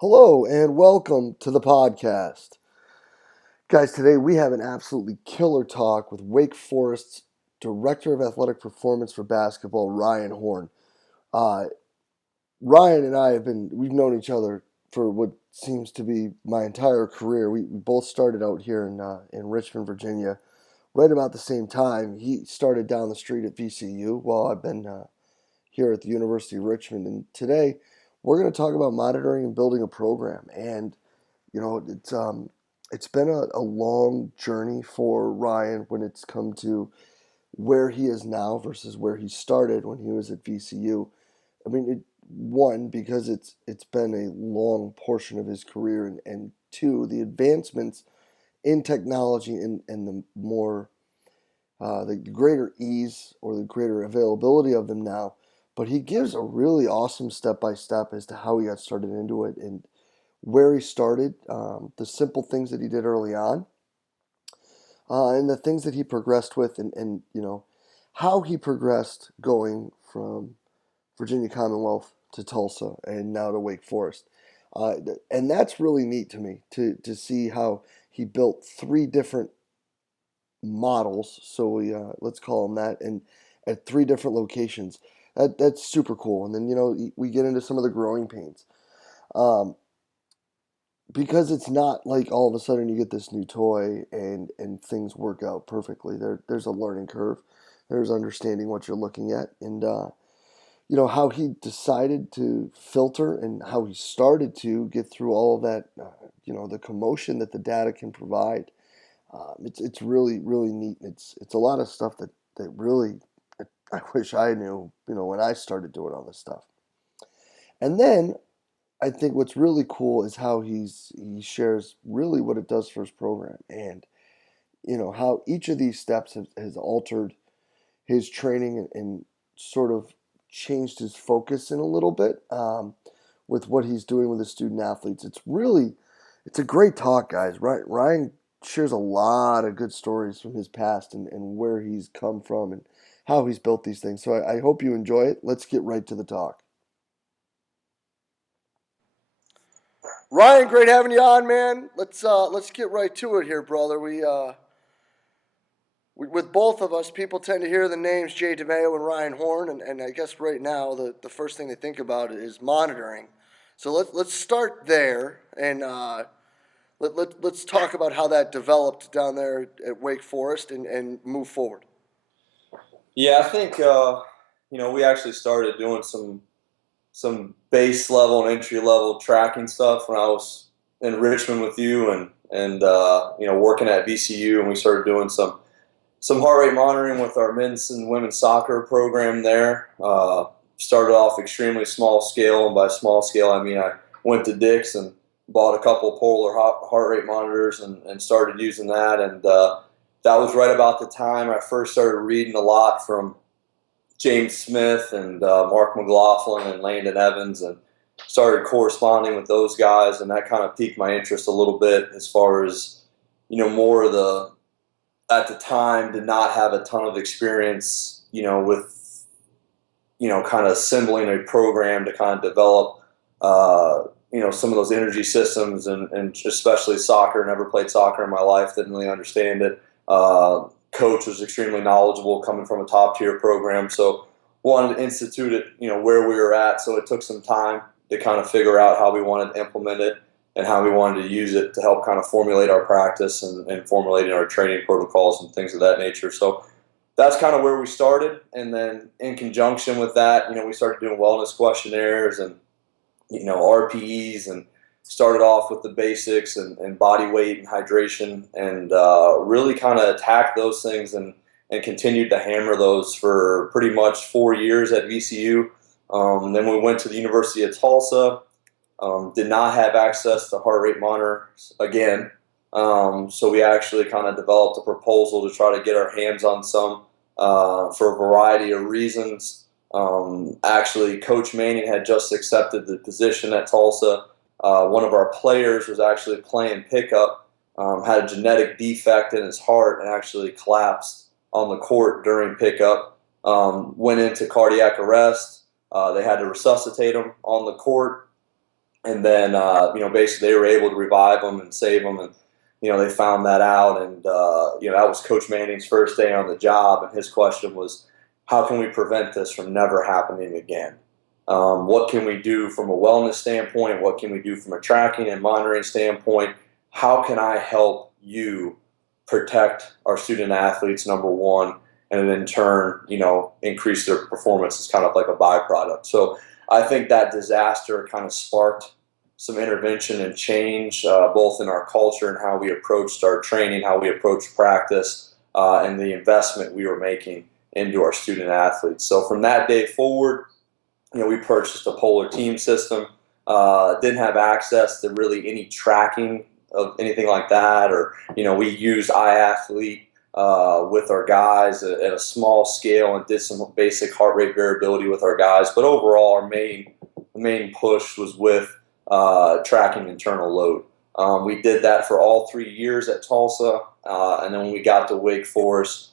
Hello and welcome to the podcast. Guys, today we have an absolutely killer talk with Wake Forest's Director of Athletic Performance for Basketball, Ryan Horn. Uh, Ryan and I we've known each other for what seems to be my entire career. We both started out here in Richmond, Virginia, right about the same time. He started down the street at VCU while I've been here at the University of Richmond. And today we're going to talk about monitoring and building a program. And it's been a long journey for Ryan when it's come to where he is now versus where he started when he was at VCU. I mean, one, because it's been a long portion of his career, and two, the advancements in technology and the more the greater ease or the greater availability of them now. But he gives a really awesome step by step as to how he got started into it and where he started, the simple things that he did early on, and the things that he progressed with, and how he progressed going from Virginia Commonwealth to Tulsa and now to Wake Forest. And that's really neat to me to see how he built three different models. So let's call them that, and at three different locations. That's super cool. And then we get into some of the growing pains. Um, because it's not like all of a sudden you get this new toy and things work out perfectly. There's a learning curve. There's understanding what you're looking at, and how he decided to filter and how he started to get through all of that. The commotion that the data can provide. It's really really neat. It's a lot of stuff that really I wish I knew. When I started doing all this stuff, and then I think what's really cool is how he shares really what it does for his program, and how each of these steps has altered his training and sort of changed his focus in a little bit, with what he's doing with the student athletes. It's a great talk, guys. Ryan shares a lot of good stories from his past and where he's come from and how he's built these things. So I hope you enjoy it. Let's get right to the talk. Ryan, great having you on, man. Let's get right to it here, brother. With both of us, people tend to hear the names Jay DeMeo and Ryan Horn, and I guess right now the first thing they think about is monitoring. So let's start there, and let's talk about how that developed down there at Wake Forest and move forward. Yeah, I think we actually started doing some base level and entry level tracking stuff when I was in Richmond with you and working at VCU, and we started doing some heart rate monitoring with our men's and women's soccer program there. Started off extremely small scale, and by small scale I mean I went to Dick's and bought a couple polar heart rate monitors and started using that. And that was right about the time I first started reading a lot from James Smith and Mark McLaughlin and Landon Evans, and started corresponding with those guys, and that kind of piqued my interest a little bit as far as more of the, at the time, did not have a ton of experience with kind of assembling a program to kind of develop some of those energy systems, and especially soccer. Never played soccer in my life, didn't really understand it. Coach was extremely knowledgeable coming from a top tier program, so wanted to institute it where we were at. So it took some time to kind of figure out how we wanted to implement it and how we wanted to use it to help kind of formulate our practice and formulating our training protocols and things of that nature. So that's kind of where we started. And then in conjunction with that, we started doing wellness questionnaires and RPEs, and started off with the basics and body weight and hydration, and really kind of attacked those things and continued to hammer those for pretty much 4 years at VCU. Then we went to the University of Tulsa. Did not have access to heart rate monitors again. So we actually kind of developed a proposal to try to get our hands on some for a variety of reasons. Actually, Coach Manning had just accepted the position at Tulsa. One of our players was actually playing pickup, had a genetic defect in his heart, and actually collapsed on the court during pickup. Went into cardiac arrest. They had to resuscitate him on the court. And then basically they were able to revive them and save them, and they found that out, and that was Coach Manning's first day on the job, and his question was, how can we prevent this from never happening again? What can we do from a wellness standpoint? What can we do from a tracking and monitoring standpoint? How can I help you protect our student athletes, number one, and then in turn, increase their performance as kind of like a byproduct. So I think that disaster kind of sparked some intervention and change, both in our culture and how we approached our training, how we approached practice, and the investment we were making into our student athletes. So from that day forward, we purchased a Polar team system. Didn't have access to really any tracking of anything like that, or we used iAthlete with our guys at a small scale and did some basic heart rate variability with our guys. But overall, our main push was with tracking internal load. We did that for all 3 years at Tulsa, and then when we got to Wake Forest,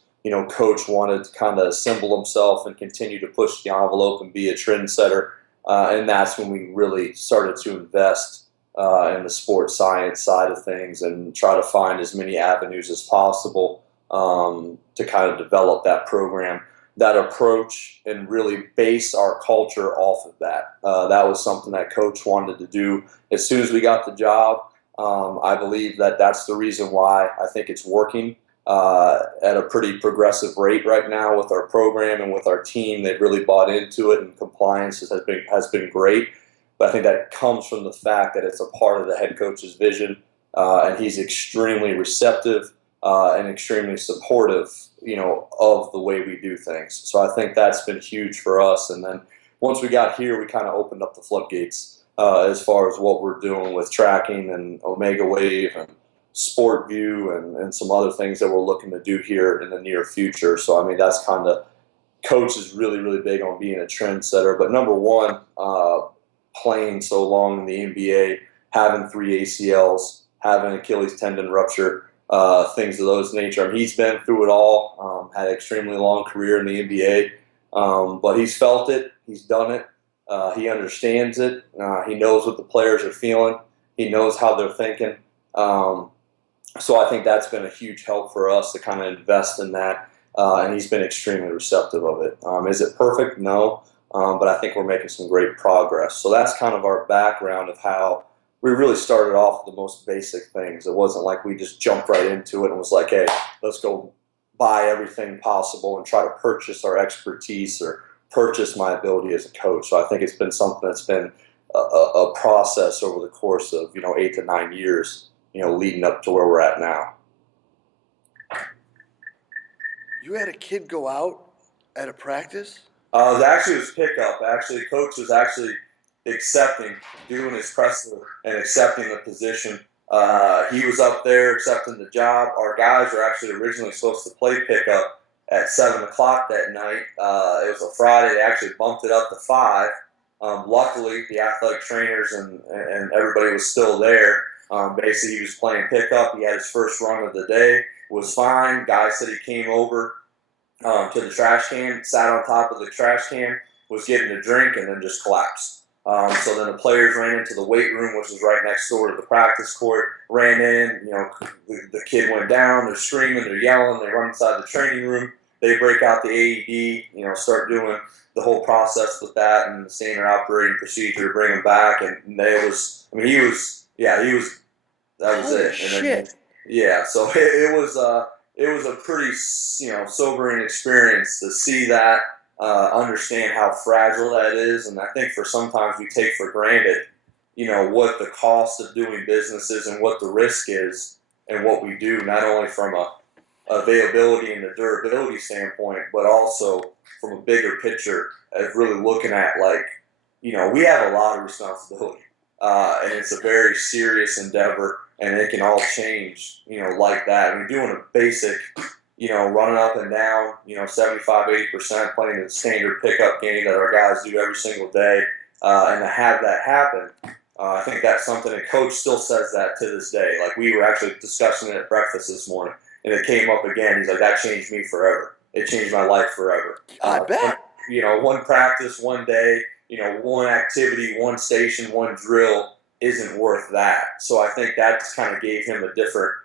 Coach wanted to kind of assemble himself and continue to push the envelope and be a trendsetter. And that's when we really started to invest in the sports science side of things and try to find as many avenues as possible to kind of develop that program, that approach, and really base our culture off of that. That was something that Coach wanted to do as soon as we got the job. I believe that that's the reason why I think it's working at a pretty progressive rate right now with our program and with our team. They've really bought into it, and compliance has been great. But I think that comes from the fact that it's a part of the head coach's vision, and he's extremely receptive and extremely supportive, of the way we do things. So I think that's been huge for us. And then once we got here, we kind of opened up the floodgates as far as what we're doing with tracking and Omega Wave and Sport View and some other things that we're looking to do here in the near future. So, I mean, that's kind of, Coach is really, really big on being a trendsetter. But number one, playing so long in the NBA, having 3 ACLs, having Achilles tendon rupture, things of those nature. I mean, he's been through it all, had an extremely long career in the NBA, but he's felt it, he's done it, he understands it, he knows what the players are feeling, he knows how they're thinking. So I think that's been a huge help for us to kind of invest in that, and he's been extremely receptive of it. Is it perfect? No, but I think we're making some great progress. So that's kind of our background of how we really started off with the most basic things. It wasn't like we just jumped right into it and was like, hey, let's go buy everything possible and try to purchase our expertise or purchase my ability as a coach. So I think it's been something that's been a process over the course of 8 to 9 years, leading up to where we're at now. You had a kid go out at a practice? It was actually his pickup. Actually, Coach was actually doing his presser and accepting the position. He was up there accepting the job. Our guys were actually originally supposed to play pickup at 7 o'clock that night. It was a Friday. They actually bumped it up to 5. Luckily, the athletic trainers and everybody was still there. Basically, he was playing pickup. He had his first run of the day. Was fine. Guy said he came over to the trash can, sat on top of the trash can, was getting a drink, and then just collapsed. So then the players ran into the weight room, which was right next door to the practice court, ran in, the kid went down, they're screaming, they're yelling, they run inside the training room, they break out the AED, start doing the whole process with that and the standard operating procedure, bring him back, and that was Holy it. Shit. And then, yeah, so it was a pretty, sobering experience to see that, understand how fragile that is. And I think sometimes we take for granted, what the cost of doing business is and what the risk is and what we do, not only from a availability and a durability standpoint, but also from a bigger picture of really looking at, like, we have a lot of responsibility. And it's a very serious endeavor, and it can all change, like that. We're doing a basic, running up and down, 75, 80%, playing the standard pickup game that our guys do every single day, and to have that happen, I think that's something, and Coach still says that to this day. Like, we were actually discussing it at breakfast this morning, and it came up again. He's like, that changed me forever. It changed my life forever. I bet. One practice, one day, one activity, one station, one drill isn't worth that. So I think that just kind of gave him a different,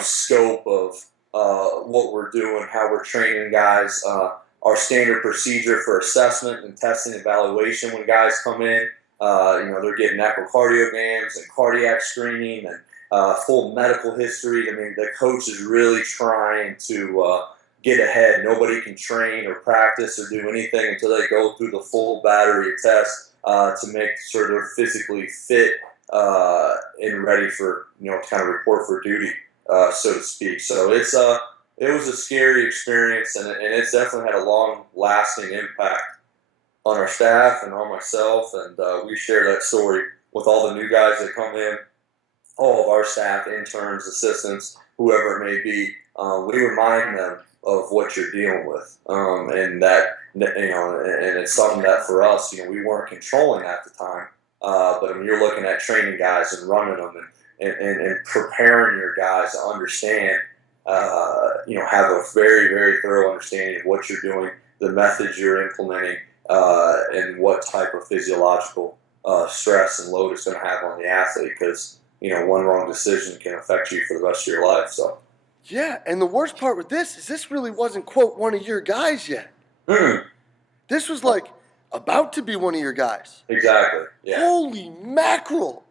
scope of what we're doing, how we're training guys, our standard procedure for assessment and testing evaluation when guys come in. They're getting echocardiograms and cardiac screening and full medical history. I mean, the coach is really trying to get ahead. Nobody can train or practice or do anything until they go through the full battery of tests to make sure they're physically fit and ready for, to kind of report for duty, so to speak. So it was a scary experience, and it's definitely had a long-lasting impact on our staff and on myself. And we share that story with all the new guys that come in, all of our staff, interns, assistants, whoever it may be. We remind them of what you're dealing with, and that and it's something that for us, we weren't controlling at the time. But when you're looking at training guys and running them and preparing your guys to understand, have a very, very thorough understanding of what you're doing, the methods you're implementing, and what type of physiological stress and load it's going to have on the athlete, because one wrong decision can affect you for the rest of your life. So Yeah, and the worst part with this is this really wasn't, quote, one of your guys yet. This was like about to be one of your guys. Exactly. Yeah. Holy mackerel.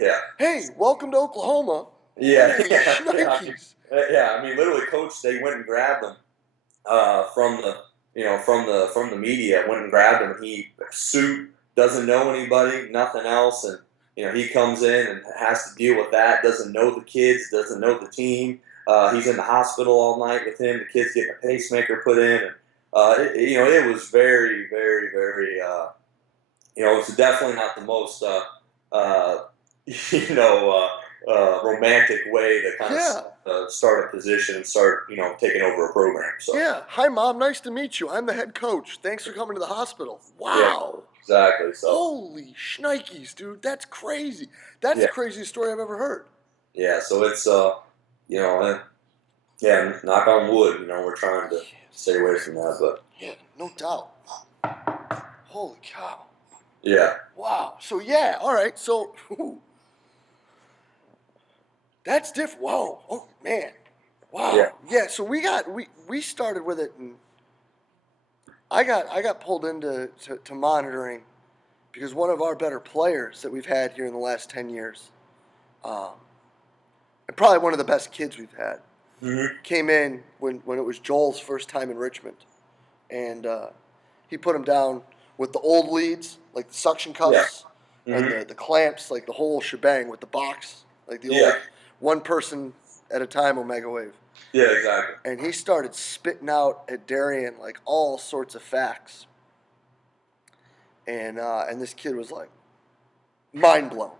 Yeah. Hey, welcome to Oklahoma. Yeah. Holy shnikes. Yeah. I mean, literally, coach, they went and grabbed him from the media. Went and grabbed him. He suit, doesn't know anybody, nothing else, and he comes in and has to deal with that. Doesn't know the kids, doesn't know the team. He's in the hospital all night with him. The kid's getting a pacemaker put in, and it was very, very, very. It's definitely not the most romantic way to kind of start a position and start taking over a program. So yeah, hi mom, nice to meet you. I'm the head coach. Thanks for coming to the hospital. Wow. Yeah, exactly. So holy shnikes, dude, that's crazy. That's the craziest story I've ever heard. Yeah, so it's knock on wood. We're trying to stay away from that, but yeah, no doubt. Holy cow. Yeah. Wow. So yeah, all right. So that's different. Whoa. Oh man. Wow. Yeah. Yeah. So we started with it, and I got pulled into monitoring because one of our better players that we've had here in the last 10 years, and probably one of the best kids we've had, came in when it was Joel's first time in Richmond, and he put him down with the old leads, like the suction cups, and the clamps, like the whole shebang with the box, like the old one person at a time Omega Wave. Yeah, exactly. And he started spitting out at Darian like all sorts of facts. And this kid was like mind blown.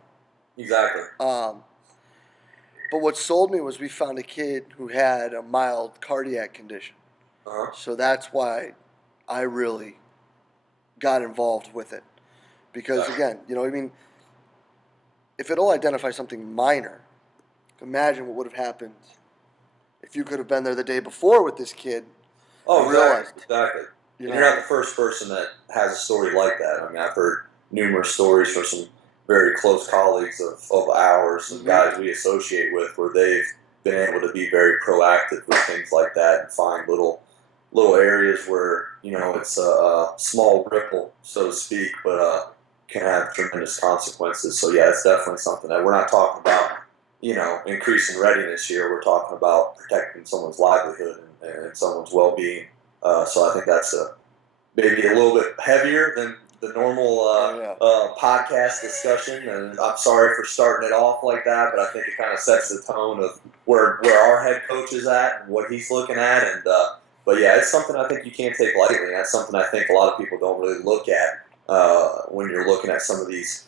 Exactly. But what sold me was we found a kid who had a mild cardiac condition. So that's why I really got involved with it. Because again, if it'll identify something minor, imagine what would have happened if you could have been there the day before with this kid. Oh, exactly. You're not the first person that has a story like that. I mean, I've heard numerous stories from some very close colleagues of ours and guys we associate with, where they've been able to be very proactive with things like that and find little areas where it's a small ripple, so to speak, but can have tremendous consequences. So yeah, it's definitely something that we're not talking about. Increasing readiness here. We're talking about protecting someone's livelihood and someone's well-being. So I think that's maybe a little bit heavier than the normal podcast discussion. And I'm sorry for starting it off like that, but I think it kind of sets the tone of where our head coach is at and what he's looking at. And but yeah, it's something I think you can't take lightly. And that's something I think a lot of people don't really look at when you're looking at some of these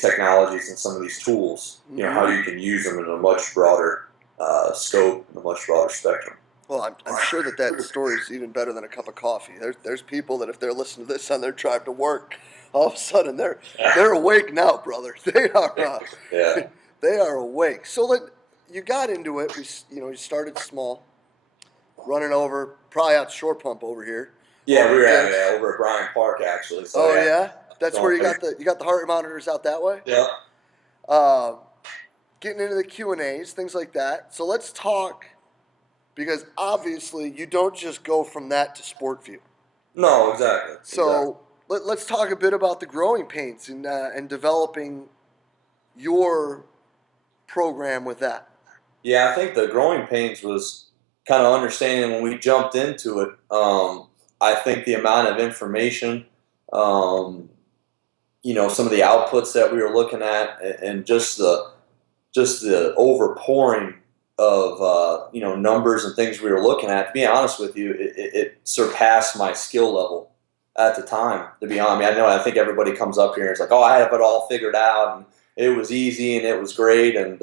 technologies and some of these tools, how you can use them in a much broader scope, and a much broader spectrum. Well, I'm sure that story is even better than a cup of coffee. There's people that if they're listening to this on their drive to work, all of a sudden they're awake now, brother. They are they are awake. So you got into it. You started small, running over, probably out short pump over here. Yeah, we were over at Bryant Park actually. So, yeah. That's where you got the heart monitors out that way? Yeah. um, getting into the Q&As, things like that. So let's talk, because obviously you don't just go from that to sport view. No, exactly, exactly. So let's talk a bit about the growing pains and developing your program with that. Yeah, I think the growing pains was kind of understanding when we jumped into it. I think the amount of information, um, some of the outputs that we were looking at, and just the overpouring of numbers and things we were looking at. To be honest with you, it surpassed my skill level at the time. To be honest, I think everybody comes up here and it's like, oh, I have it all figured out, and it was easy and it was great, and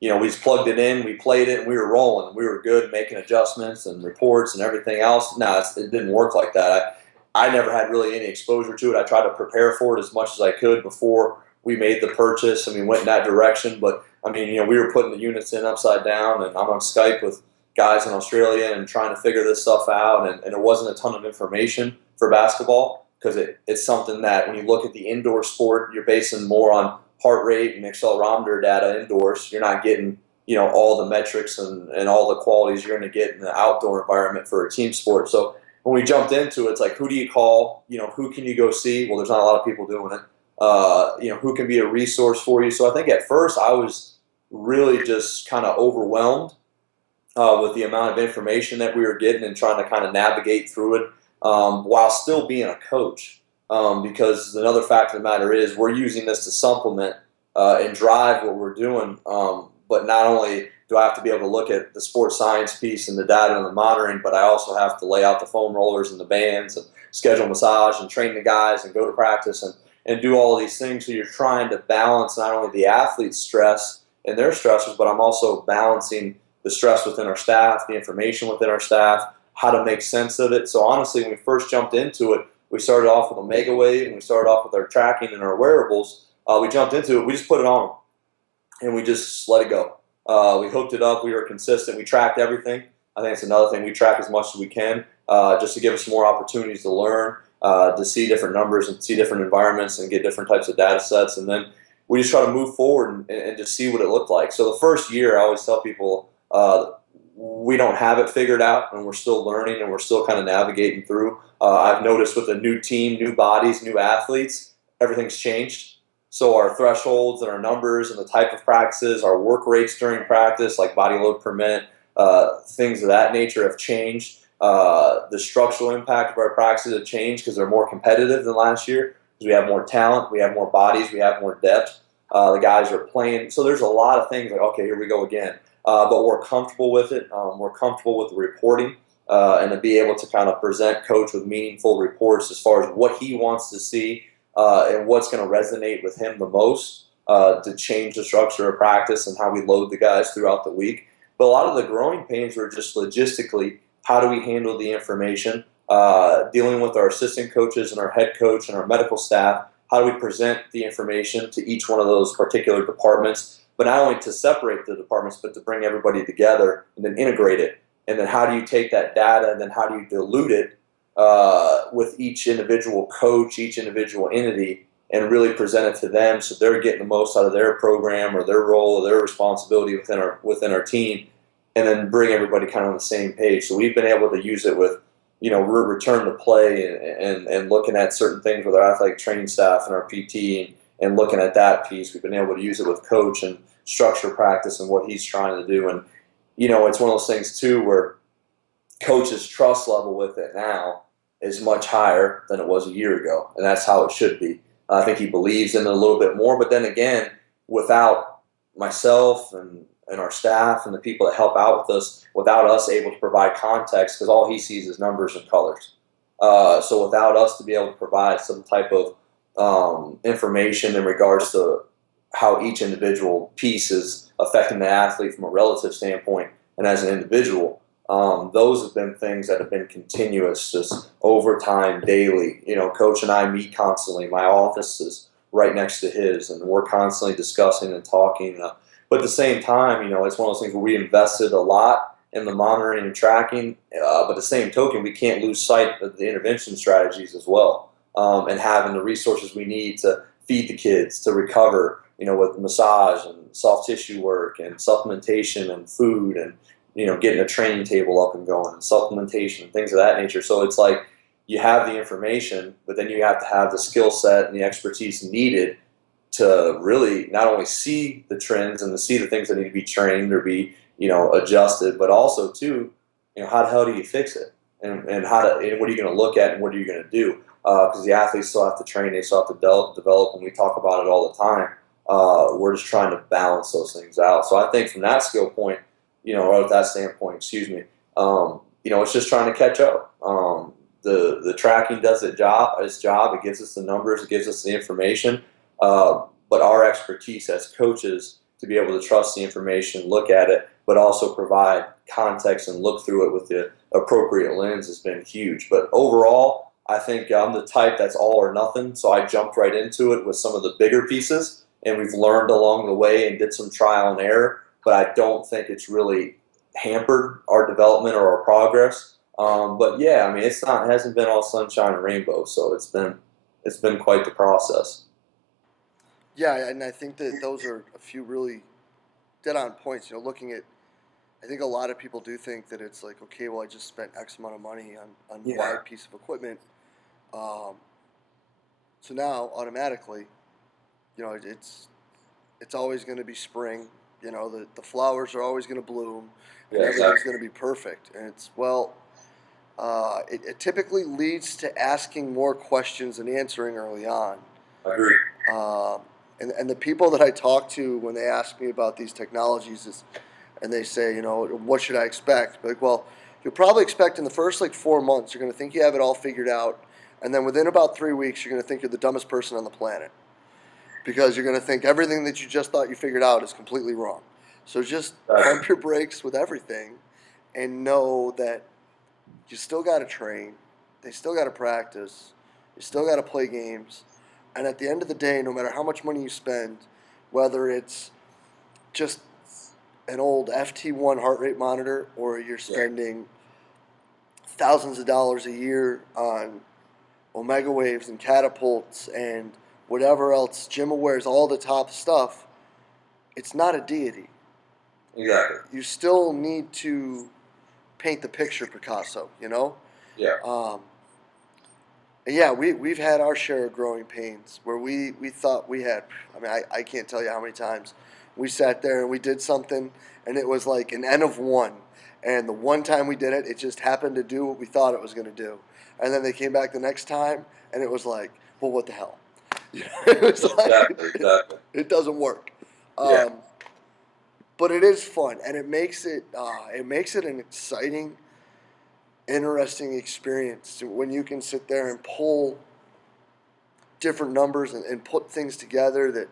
we just plugged it in, we played it, and we were rolling. We were good, making adjustments and reports and everything else. No, it didn't work like that. I never had really any exposure to it. I tried to prepare for it as much as I could before we made the purchase and we went in that direction. But we were putting the units in upside down, and I'm on Skype with guys in Australia and trying to figure this stuff out. And there wasn't a ton of information for basketball because it's something that when you look at the indoor sport, you're basing more on heart rate and accelerometer data indoors. You're not getting all the metrics and all the qualities you're going to get in the outdoor environment for a team sport. So when we jumped into it, it's like, who do you call? Who can you go see? Well, there's not a lot of people doing it. Who can be a resource for you. So I think at first I was really just kind of overwhelmed with the amount of information that we were getting and trying to kind of navigate through it while still being a coach. Because another fact of the matter is we're using this to supplement and drive what we're doing. But not only do I have to be able to look at the sports science piece and the data and the monitoring, but I also have to lay out the foam rollers and the bands and schedule massage and train the guys and go to practice and do all of these things. So you're trying to balance not only the athlete's stress and their stressors, but I'm also balancing the stress within our staff, the information within our staff, how to make sense of it. So honestly, when we first jumped into it, we started off with a mega wave and we started off with our tracking and our wearables. We jumped into it, we just put it on and we just let it go. We hooked it up, we were consistent, we tracked everything. I think it's another thing, we track as much as we can just to give us more opportunities to learn, to see different numbers and see different environments and get different types of data sets. And then we just try to move forward and just see what it looked like. So the first year, I always tell people we don't have it figured out and we're still learning and we're still kind of navigating through. I've noticed with a new team, new bodies, new athletes, everything's changed. So our thresholds and our numbers and the type of practices, our work rates during practice, like body load per minute, things of that nature have changed. The structural impact of our practices have changed because they're more competitive than last year because we have more talent, we have more bodies, we have more depth. The guys are playing. So there's a lot of things like, okay, here we go again. But we're comfortable with it. We're comfortable with the reporting and to be able to kind of present coach with meaningful reports as far as what he wants to see and what's going to resonate with him the most to change the structure of practice and how we load the guys throughout the week. But a lot of the growing pains were just logistically, how do we handle the information, dealing with our assistant coaches and our head coach and our medical staff, how do we present the information to each one of those particular departments, but not only to separate the departments, but to bring everybody together and then integrate it. And then how do you take that data and then how do you dilute it with each individual coach, each individual entity, and really present it to them so they're getting the most out of their program or their role or their responsibility within our team, and then bring everybody kind of on the same page. So we've been able to use it with, return to play and looking at certain things with our athletic training staff and our PT and looking at that piece. We've been able to use it with coach and structure practice and what he's trying to do. And, it's one of those things too where coach's trust level with it now is much higher than it was a year ago. And that's how it should be. I think he believes in it a little bit more. But then again, without myself and our staff and the people that help out with us, without us able to provide context, because all he sees is numbers and colors. So without us to be able to provide some type of information in regards to how each individual piece is affecting the athlete from a relative standpoint and as an individual, those have been things that have been continuous, just over time, daily. Coach and I meet constantly. My office is right next to his, and we're constantly discussing and talking. But at the same time, it's one of those things where we invested a lot in the monitoring and tracking. But at the same token, we can't lose sight of the intervention strategies as well, and having the resources we need to feed the kids, to recover, with massage and soft tissue work and supplementation and food and getting a training table up and going and supplementation and things of that nature. So it's like you have the information, but then you have to have the skill set and the expertise needed to really not only see the trends and to see the things that need to be trained or be adjusted, but also too, how the hell do you fix it, and and what are you going to look at and what are you going to do? Because the athletes still have to train, they still have to develop, and we talk about it all the time. We're just trying to balance those things out. So I think from that skill point, or that standpoint, excuse me, it's just trying to catch up. The tracking does its job. It gives us the numbers, it gives us the information, but our expertise as coaches to be able to trust the information, look at it, but also provide context and look through it with the appropriate lens has been huge. But overall, I think I'm the type that's all or nothing, so I jumped right into it with some of the bigger pieces, and we've learned along the way and did some trial and error, but I don't think it's really hampered our development or our progress. But yeah, I mean, it hasn't been all sunshine and rainbows, so it's been quite the process. Yeah, and I think that those are a few really dead on points. Looking at, I think a lot of people do think that it's like, okay, well, I just spent X amount of money on Y Yeah, piece of equipment. Um, so now automatically, it's always going to be spring. The flowers are always going to bloom, and yeah, everything's exactly. going to be perfect. And it's, well, it typically leads to asking more questions and answering early on. I agree. Um, and the people that I talk to when they ask me about these technologies and they say, what should I expect? Like, well, you'll probably expect in the first like 4 months, you're going to think you have it all figured out. And then within about 3 weeks, you're going to think you're the dumbest person on the planet because you're going to think everything that you just thought you figured out is completely wrong. So just Exactly. pump your brakes with everything and know that you still got to train, they still got to practice, you still got to play games. And at the end of the day, no matter how much money you spend, whether it's just an old FT1 heart rate monitor or you're Yeah, spending thousands of dollars a year on omega waves and catapults and whatever else, gym awares, all the top stuff, it's not a deity. exactly. You still need to paint the picture, Picasso. Yeah, Um, and yeah, we've had our share of growing pains where we thought we had, I mean, I can't tell you how many times we sat there and we did something and it was like an N of one. And the one time we did it, it just happened to do what we thought it was going to do. And then they came back the next time and it was like, well, what the hell? It was like, exactly, exactly. it doesn't work. Yeah, Um, but it is fun and it makes it an exciting, interesting experience when you can sit there and pull different numbers and put things together that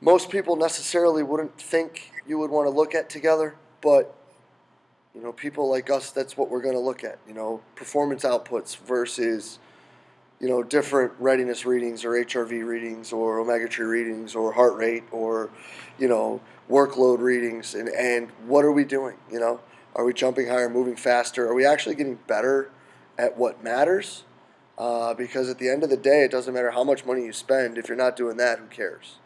most people necessarily wouldn't think you would want to look at together. But people like us, that's what we're going to look at. Performance outputs versus different readiness readings or HRV readings or omegatry readings or heart rate or you know workload readings and what are we doing? Are we jumping higher, moving faster? Are we actually getting better at what matters? Because at the end of the day, it doesn't matter how much money you spend if you're not doing that. Who cares?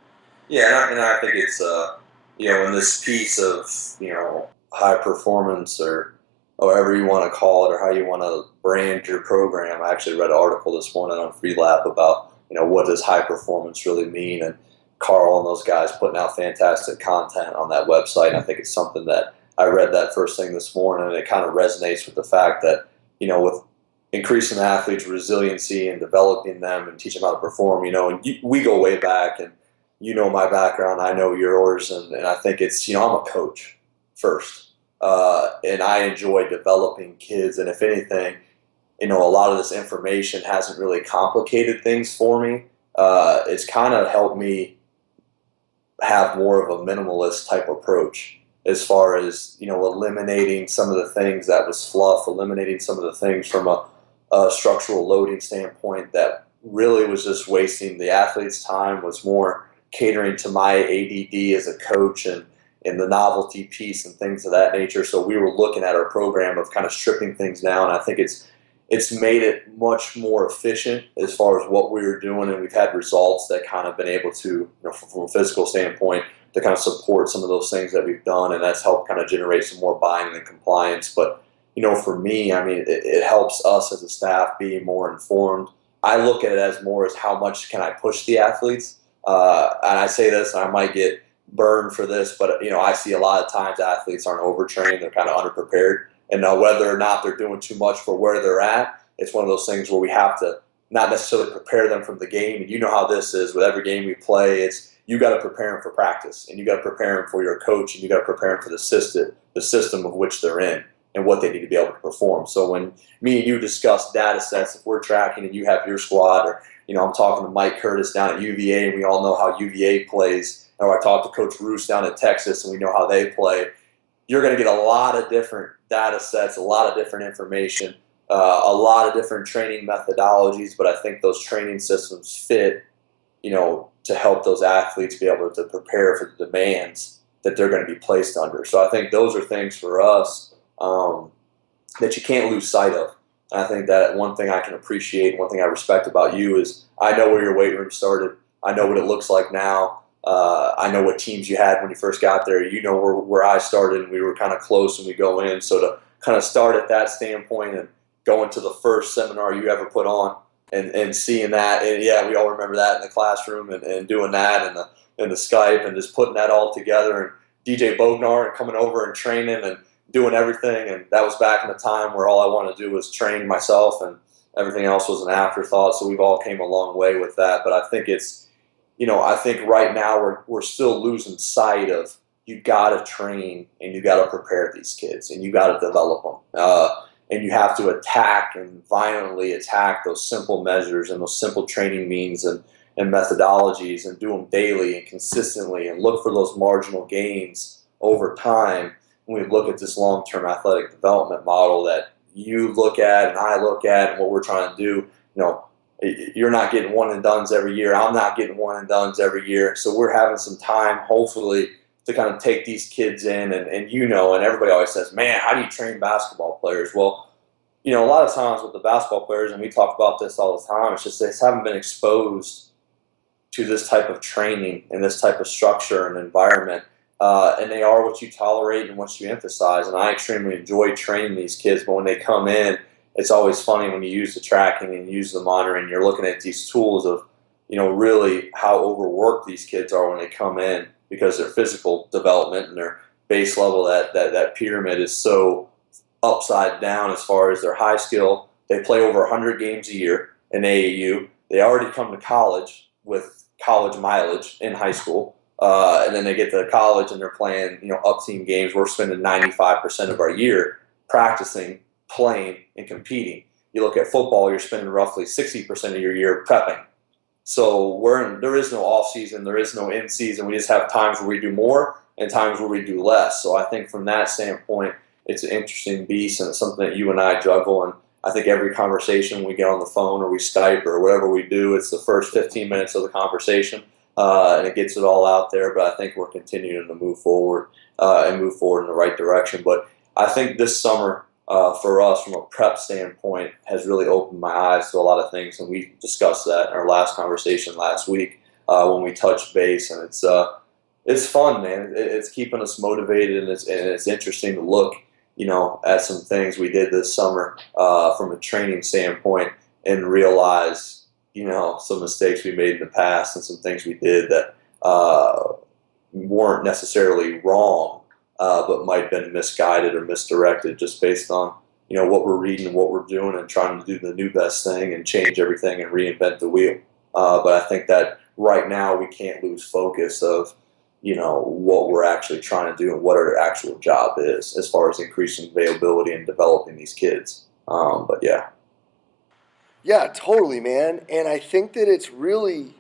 yeah, and I think it's in this piece of high performance or however you want to call it or how you want to brand your program. I actually read an article this morning on Free Lab about what does high performance really mean, and Carl and those guys putting out fantastic content on that website. And I think it's something that I read that first thing this morning, and it kind of resonates with the fact that with increasing athletes' resiliency and developing them and teaching them how to perform. And we go way back, and my background, I know yours, and I think it's I'm a coach first, and I enjoy developing kids. And if anything, a lot of this information hasn't really complicated things for me. It's kind of helped me have more of a minimalist type approach as far as eliminating some of the things that was fluff, eliminating some of the things from a structural loading standpoint that really was just wasting the athlete's time, was more catering to my ADD as a coach and the novelty piece and things of that nature. So we were looking at our program of kind of stripping things down. I think it's made it much more efficient as far as what we were doing, and we've had results that kind of been able to, from a physical standpoint, to kind of support some of those things that we've done, and that's helped kind of generate some more buy-in and compliance. But for me, I mean, it helps us as a staff be more informed. I look at it as more as how much can I push the athletes, and I say this, and I might get burned for this, but I see a lot of times athletes aren't overtrained; they're kind of underprepared, and whether or not they're doing too much for where they're at, it's one of those things where we have to not necessarily prepare them from the game. And you know how this is with every game we play. It's you got to prepare them for practice, and you got to prepare them for your coach, and you got to prepare them for the system of which they're in and what they need to be able to perform. So when me and you discuss data sets, if we're tracking and you have your squad, or I'm talking to Mike Curtis down at UVA, and we all know how UVA plays, or I talk to Coach Roos down at Texas, and we know how they play. You're going to get a lot of different data sets, a lot of different information, a lot of different training methodologies, but I think those training systems fit, to help those athletes be able to prepare for the demands that they're going to be placed under. So I think those are things for us that you can't lose sight of. And I think that one thing I can appreciate, one thing I respect about you is I know where your weight room started. I know what it looks like now. I know what teams you had when you first got there. You know where I started, and we were kind of close when we go in. So to kind of start at that standpoint and going to the first seminar you ever put on and seeing that, and yeah, we all remember that in the classroom and doing that and the Skype and just putting that all together, and DJ Bognar and coming over and training and doing everything. And that was back in the time where all I wanted to do was train myself, and everything else was an afterthought. So we've all came a long way with that. But I think I think right now we're still losing sight of you got to train and you got to prepare these kids and you got to develop them. And you have to attack and violently attack those simple measures and those simple training means and methodologies, and do them daily and consistently, and look for those marginal gains over time. When we look at this long-term athletic development model that you look at and I look at, and what we're trying to do, you're not getting one and dones every year. I'm not getting one and dones every year. So we're having some time, hopefully, to kind of take these kids in. And and everybody always says, man, how do you train basketball players? Well, a lot of times with the basketball players, and we talk about this all the time, it's just they haven't been exposed to this type of training and this type of structure and environment. And they are what you tolerate and what you emphasize. And I extremely enjoy training these kids, but when they come in, it's always funny when you use the tracking and use the monitoring, you're looking at these tools of, really how overworked these kids are when they come in, because their physical development and their base level, that pyramid is so upside down as far as their high skill. They play over 100 games a year in AAU. They already come to college with college mileage in high school. And then they get to college and they're playing, up team games. We're spending 95% of our year practicing, playing, and competing. You look at football, you're spending roughly 60% of your year prepping. So there is no off season, there is no in season. We just have times where we do more and times where we do less. So I think from that standpoint, it's an interesting beast, and it's something that you and I juggle. And I think every conversation we get on the phone or we Skype or whatever we do, it's the first 15 minutes of the conversation, and it gets it all out there. But I think we're continuing to move forward and move forward in the right direction. But I think this summer, for us, from a prep standpoint, has really opened my eyes to a lot of things, and we discussed that in our last conversation last week when we touched base. And it's fun, man. It's keeping us motivated, and it's interesting to look, at some things we did this summer from a training standpoint, and realize, some mistakes we made in the past and some things we did that weren't necessarily wrong, but might have been misguided or misdirected just based on, what we're reading and what we're doing and trying to do the new best thing and change everything and reinvent the wheel. But I think that right now we can't lose focus of, what we're actually trying to do and what our actual job is as far as increasing availability and developing these kids. But yeah. Yeah, totally, man. And I think that it's really,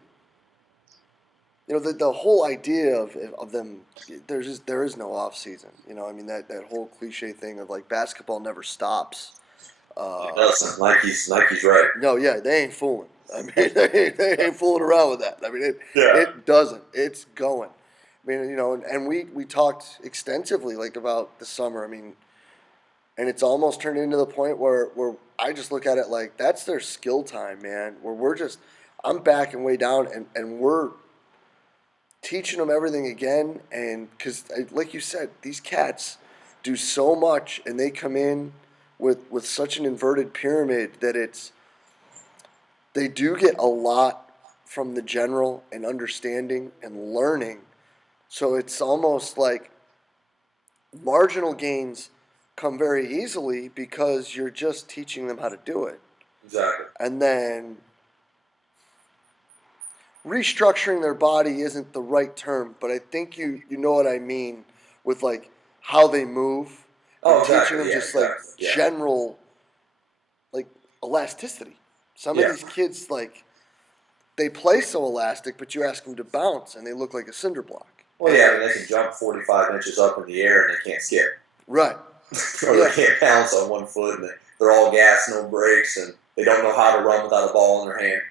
the whole idea of them. There is no off season. I mean that whole cliche thing of like basketball never stops. It Uh, doesn't. Nike's right. no, yeah, they ain't fooling. I mean, they ain't fooling around with that. I mean, Yeah. it doesn't. It's going. I mean, and we talked extensively like about the summer. I mean, And it's almost turned into the point where I just look at it like that's their skill time, man. Where we're just, I'm backing way down, and we're teaching them everything again. And because, like you said, these cats do so much, and they come in with such an inverted pyramid that they do get a lot from the general and understanding and learning. So it's almost like marginal gains come very easily because you're just teaching them how to do it. Exactly. And then restructuring their body isn't the right term, but I think you know what I mean with like how they move and Oh, teaching exactly. them Yeah, just like exactly. Yeah, general like elasticity. Some of yeah. these kids like they play so elastic, but you ask them to bounce and they look like a cinder block. Well, And yeah. I mean, they can it's jump 45 inches up in the air and they can't skip, right. or they Yeah. can't balance on one foot, and they're all gas, no brakes, and they don't know how to run without a ball in their hand.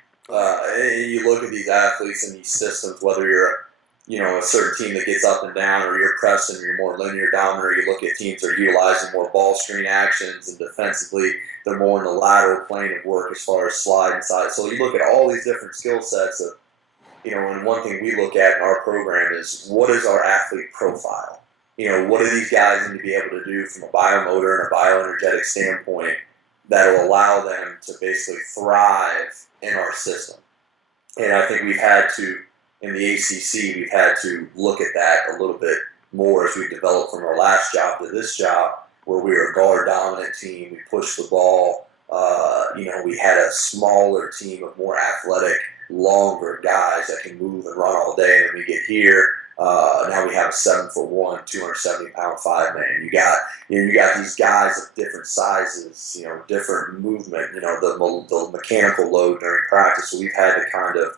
You look at these athletes and these systems, whether you're a certain team that gets up and down, or you're pressing, or you're more linear dominant, or you look at teams that are utilizing more ball screen actions, and defensively they're more in the lateral plane of work as far as slide inside. So you look at all these different skill sets of, and one thing we look at in our program is what is our athlete profile? What do these guys need to be able to do from a biomotor and a bioenergetic standpoint that will allow them to basically thrive in our system? And I think we've had to, in the ACC, we've had to look at that a little bit more as we developed from our last job to this job, where we were a guard dominant team. We pushed the ball. We had a smaller team of more athletic, longer guys that can move and run all day. And then we get here. Now we have a 7'1", 270-pound 5-man. You got these guys of different sizes, different movement, the mechanical load during practice. So we've had to kind of,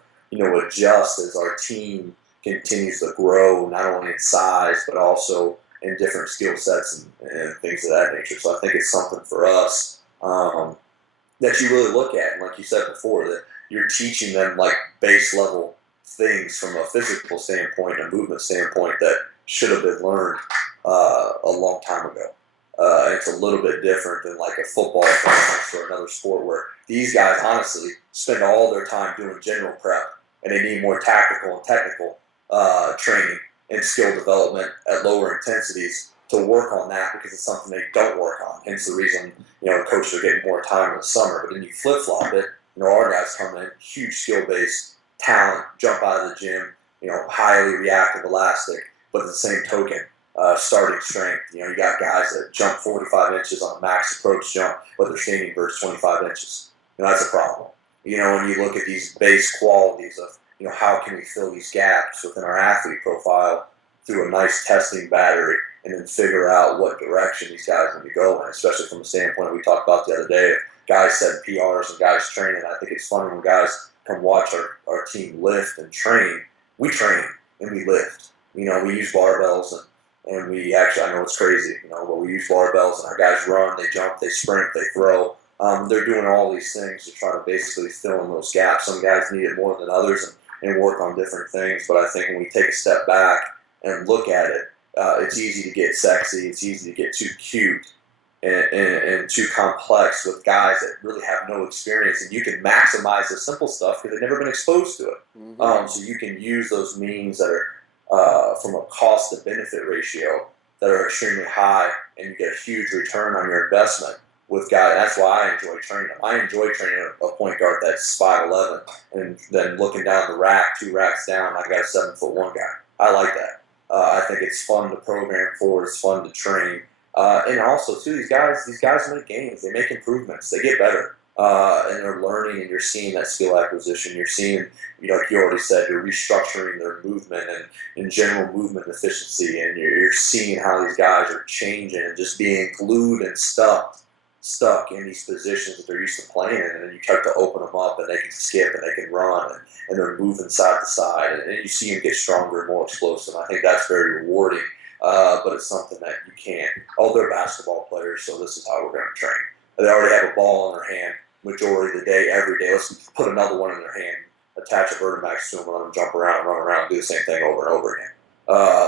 adjust as our team continues to grow, not only in size, but also in different skill sets and things of that nature. So I think it's something for us that you really look at. And like you said before, that you're teaching them like base level things from a physical standpoint, a movement standpoint that should have been learned a long time ago. It's a little bit different than like a football, for instance, or another sport where these guys honestly spend all their time doing general prep, and they need more tactical and technical training and skill development at lower intensities to work on that, because it's something they don't work on. Hence the reason coaches are getting more time in the summer. But then you flip flop it. Our guys come in huge skill based talent, jump out of the gym, highly reactive, elastic, but at the same token, starting strength. You got guys that jump 45 inches on a max approach jump, but their standing vert's 25 inches. That's a problem. When you look at these base qualities of, how can we fill these gaps within our athlete profile through a nice testing battery, and then figure out what direction these guys need to go in, especially from a standpoint we talked about the other day, guys setting PRs and guys training. I think it's funny when guys come watch our team lift and train. We train and we lift. We use barbells and we actually, I know it's crazy, but we use barbells and our guys run, they jump, they sprint, they throw. They're doing all these things to try to basically fill in those gaps. Some guys need it more than others and work on different things. But I think when we take a step back and look at it, it's easy to get sexy. It's easy to get too cute and too complex with guys that really have no experience. And you can maximize the simple stuff because they've never been exposed to it. Mm-hmm. So you can use those means that are from a cost to benefit ratio that are extremely high, and you get a huge return on your investment with guys. That's why I enjoy training them. I enjoy training a point guard that's 5'11", and then looking down the rack, 2 racks down, I got a 7'1" guy. I like that. I think it's fun to program for. It's fun to train, and also too, these guys make gains. They make improvements. They get better, and they're learning. And you're seeing that skill acquisition. You're seeing, like you already said, you're restructuring their movement and in general movement efficiency, and you're seeing how these guys are changing and just being glued and stuck in these positions that they're used to playing in, and then you start to open them up and they can skip and they can run and they're moving side to side, and you see them get stronger and more explosive. I think that's very rewarding, but it's something that you can't. Oh, they're basketball players, so this is how we're going to train. They already have a ball in their hand majority of the day, every day. Let's put another one in their hand, attach a Vertimax to them, and let them jump around, run around, do the same thing over and over again.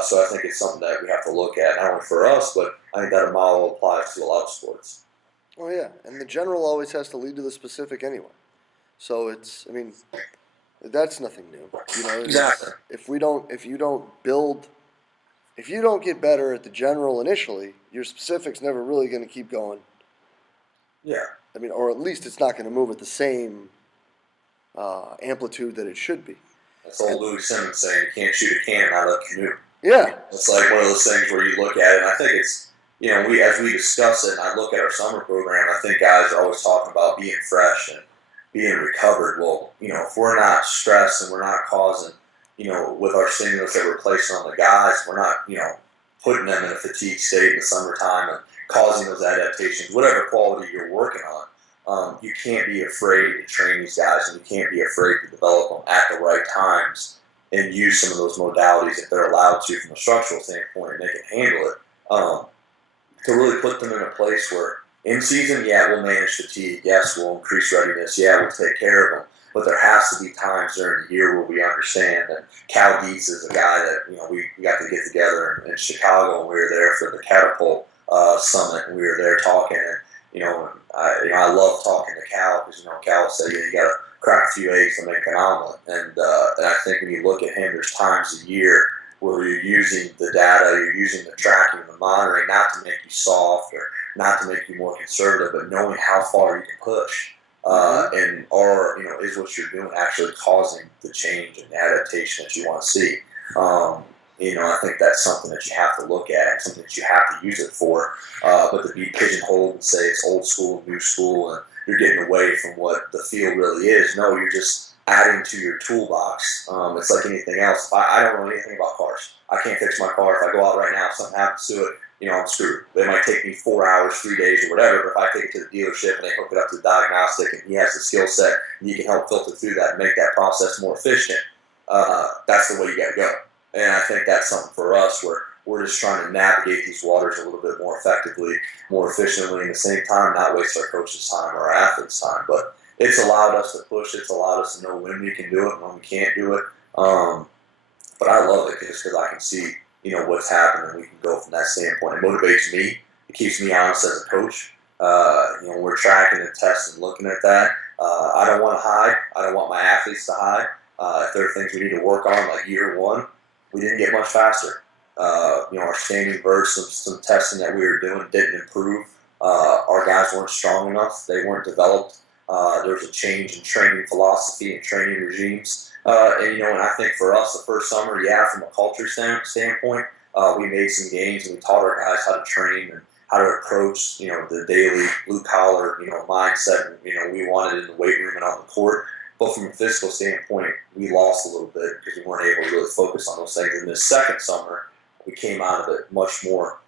So I think it's something that we have to look at, not only for us, but I think that model applies to a lot of sports. Oh yeah, and the general always has to lead to the specific anyway. So it's, I mean, that's nothing new. You know, Exactly. it's if you don't build, if you don't get better at the general initially, your specific's never really going to keep going. Yeah. I mean, or at least it's not going to move at the same amplitude that it should be. That's old Louis Simmons saying you can't shoot a cannon out of a canoe. Yeah. It's like one of those things where you look at it, and I think it's, we as we discuss it, and I look at our summer program, I think guys are always talking about being fresh and being recovered. Well, if we're not stressed and we're not causing, with our stimulus that we're placing on the guys, we're not, putting them in a fatigue state in the summertime and causing those adaptations, whatever quality you're working on. You can't be afraid to train these guys, and you can't be afraid to develop them at the right times and use some of those modalities if they're allowed to from a structural standpoint and they can handle it. To really put them in a place where in season, yeah, we'll manage fatigue. Yes, we'll increase readiness. Yeah, we'll take care of them. But there has to be times during the year where we understand. And Cal Dietz is a guy that we got to get together in Chicago, and we were there for the Catapult Summit, and we were there talking. And I love talking to Cal because Cal said you got to crack a few eggs to make an omelet. And I think when you look at him, there's times a year where you're using the data, you're using the tracking, the monitoring, not to make you soft or not to make you more conservative, but knowing how far you can push. And is what you're doing actually causing the change and the adaptation that you want to see? I think that's something that you have to look at and something that you have to use it for. But to be pigeonholed and say it's old school, new school, and you're getting away from what the field really is. No, you're just adding to your toolbox. It's like anything else. I don't know anything about cars. I can't fix my car. If I go out right now, if something happens to it, I'm screwed. It might take me 4 hours, 3 days, or whatever, but if I take it to the dealership and they hook it up to the diagnostic and he has the skill set and you can help filter through that and make that process more efficient, that's the way you got to go. And I think that's something for us where we're just trying to navigate these waters a little bit more effectively, more efficiently, and at the same time not waste our coaches' time or our athletes' time. But it's allowed us to push. It's allowed us to know when we can do it and when we can't do it. But I love it just because I can see, what's happening, and we can go from that standpoint. It motivates me. It keeps me honest as a coach. We're tracking and testing and looking at that. I don't want to hide. I don't want my athletes to hide. If there are things we need to work on, like year one, we didn't get much faster. Our standing versus some testing that we were doing didn't improve. Our guys weren't strong enough. They weren't developed. There was a change in training philosophy and training regimes. And I think for us, the first summer, yeah, from a culture standpoint, we made some gains and we taught our guys how to train and how to approach, the daily blue collar, mindset. We wanted in the weight room and on the court. But from a physical standpoint, we lost a little bit because we weren't able to really focus on those things. And this second summer, we came out of it much more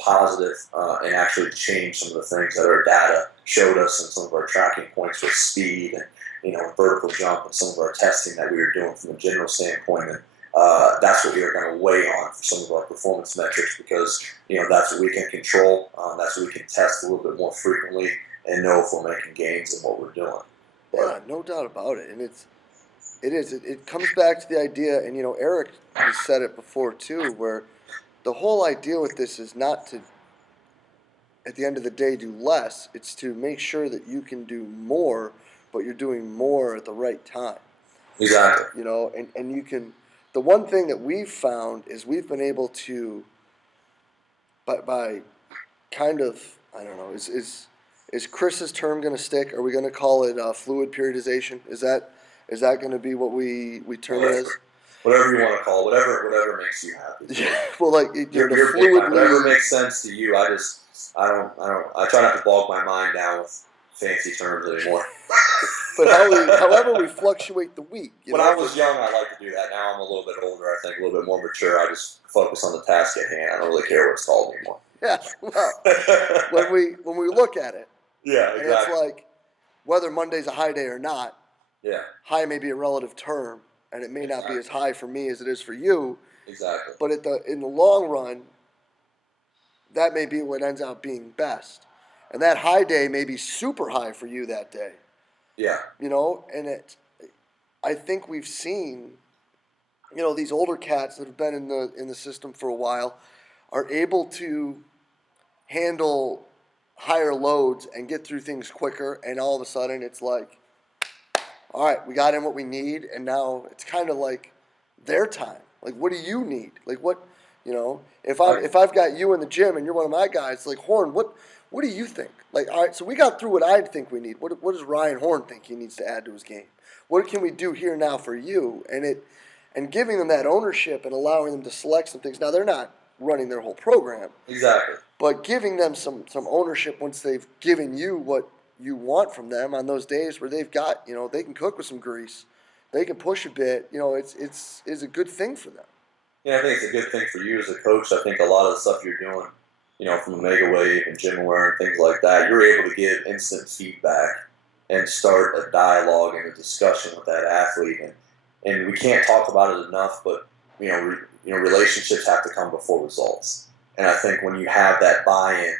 positive, and actually changed some of the things that our data showed us and some of our tracking points with speed and vertical jump and some of our testing that we were doing from a general standpoint. And that's what we are going to weigh on for some of our performance metrics because that's what we can control. That's what we can test a little bit more frequently and know if we're making gains in what we're doing. Yeah, no doubt about it. And it comes back to the idea, and Eric has said it before too, where the whole idea with this is not to, at the end of the day, do less. It's to make sure that you can do more, but you're doing more at the right time. Exactly. And you can, the one thing that we've found is we've been able to, by kind of, I don't know, is Chris's term going to stick? Are we going to call it fluid periodization? Is that going to be what we term it as? Whatever you want to call it, whatever makes you happy. Yeah, well, like you're fluidly, whatever makes sense to you. I try not to bog my mind down with fancy terms anymore. But however we fluctuate the week. When I was young, I liked to do that. Now I'm a little bit older. I think a little bit more mature. I just focus on the task at hand. I don't really care what it's called anymore. Yeah, well, when we look at it, yeah, exactly. And it's like whether Monday's a high day or not. Yeah. High may be a relative term, and it may not be as high for me as it is for you. Exactly. But in the long run, that may be what ends up being best. And that high day may be super high for you that day. Yeah. And I think we've seen, these older cats that have been in the system for a while. are able to handle higher loads and get through things quicker, and all of a sudden it's like, all right, we got in what we need, and now it's kind of like their time. Like, what do you need? Like, what, if I've got you in the gym and you're one of my guys, like Horn, what do you think? Like, all right, so we got through what I think we need. What does Ryan Horn think he needs to add to his game? What can we do here now for you? And giving them that ownership and allowing them to select some things. Now they're not running their whole program, Exactly. but giving them some ownership once they've given you what you want from them on those days where they've got, they can cook with some grease, they can push a bit, it's a good thing for them. Yeah, I think it's a good thing for you as a coach. I think a lot of the stuff you're doing, from Omega Wave and gym aware and things like that, you're able to give instant feedback and start a dialogue and a discussion with that athlete. And we can't talk about it enough, but relationships have to come before results. And I think when you have that buy-in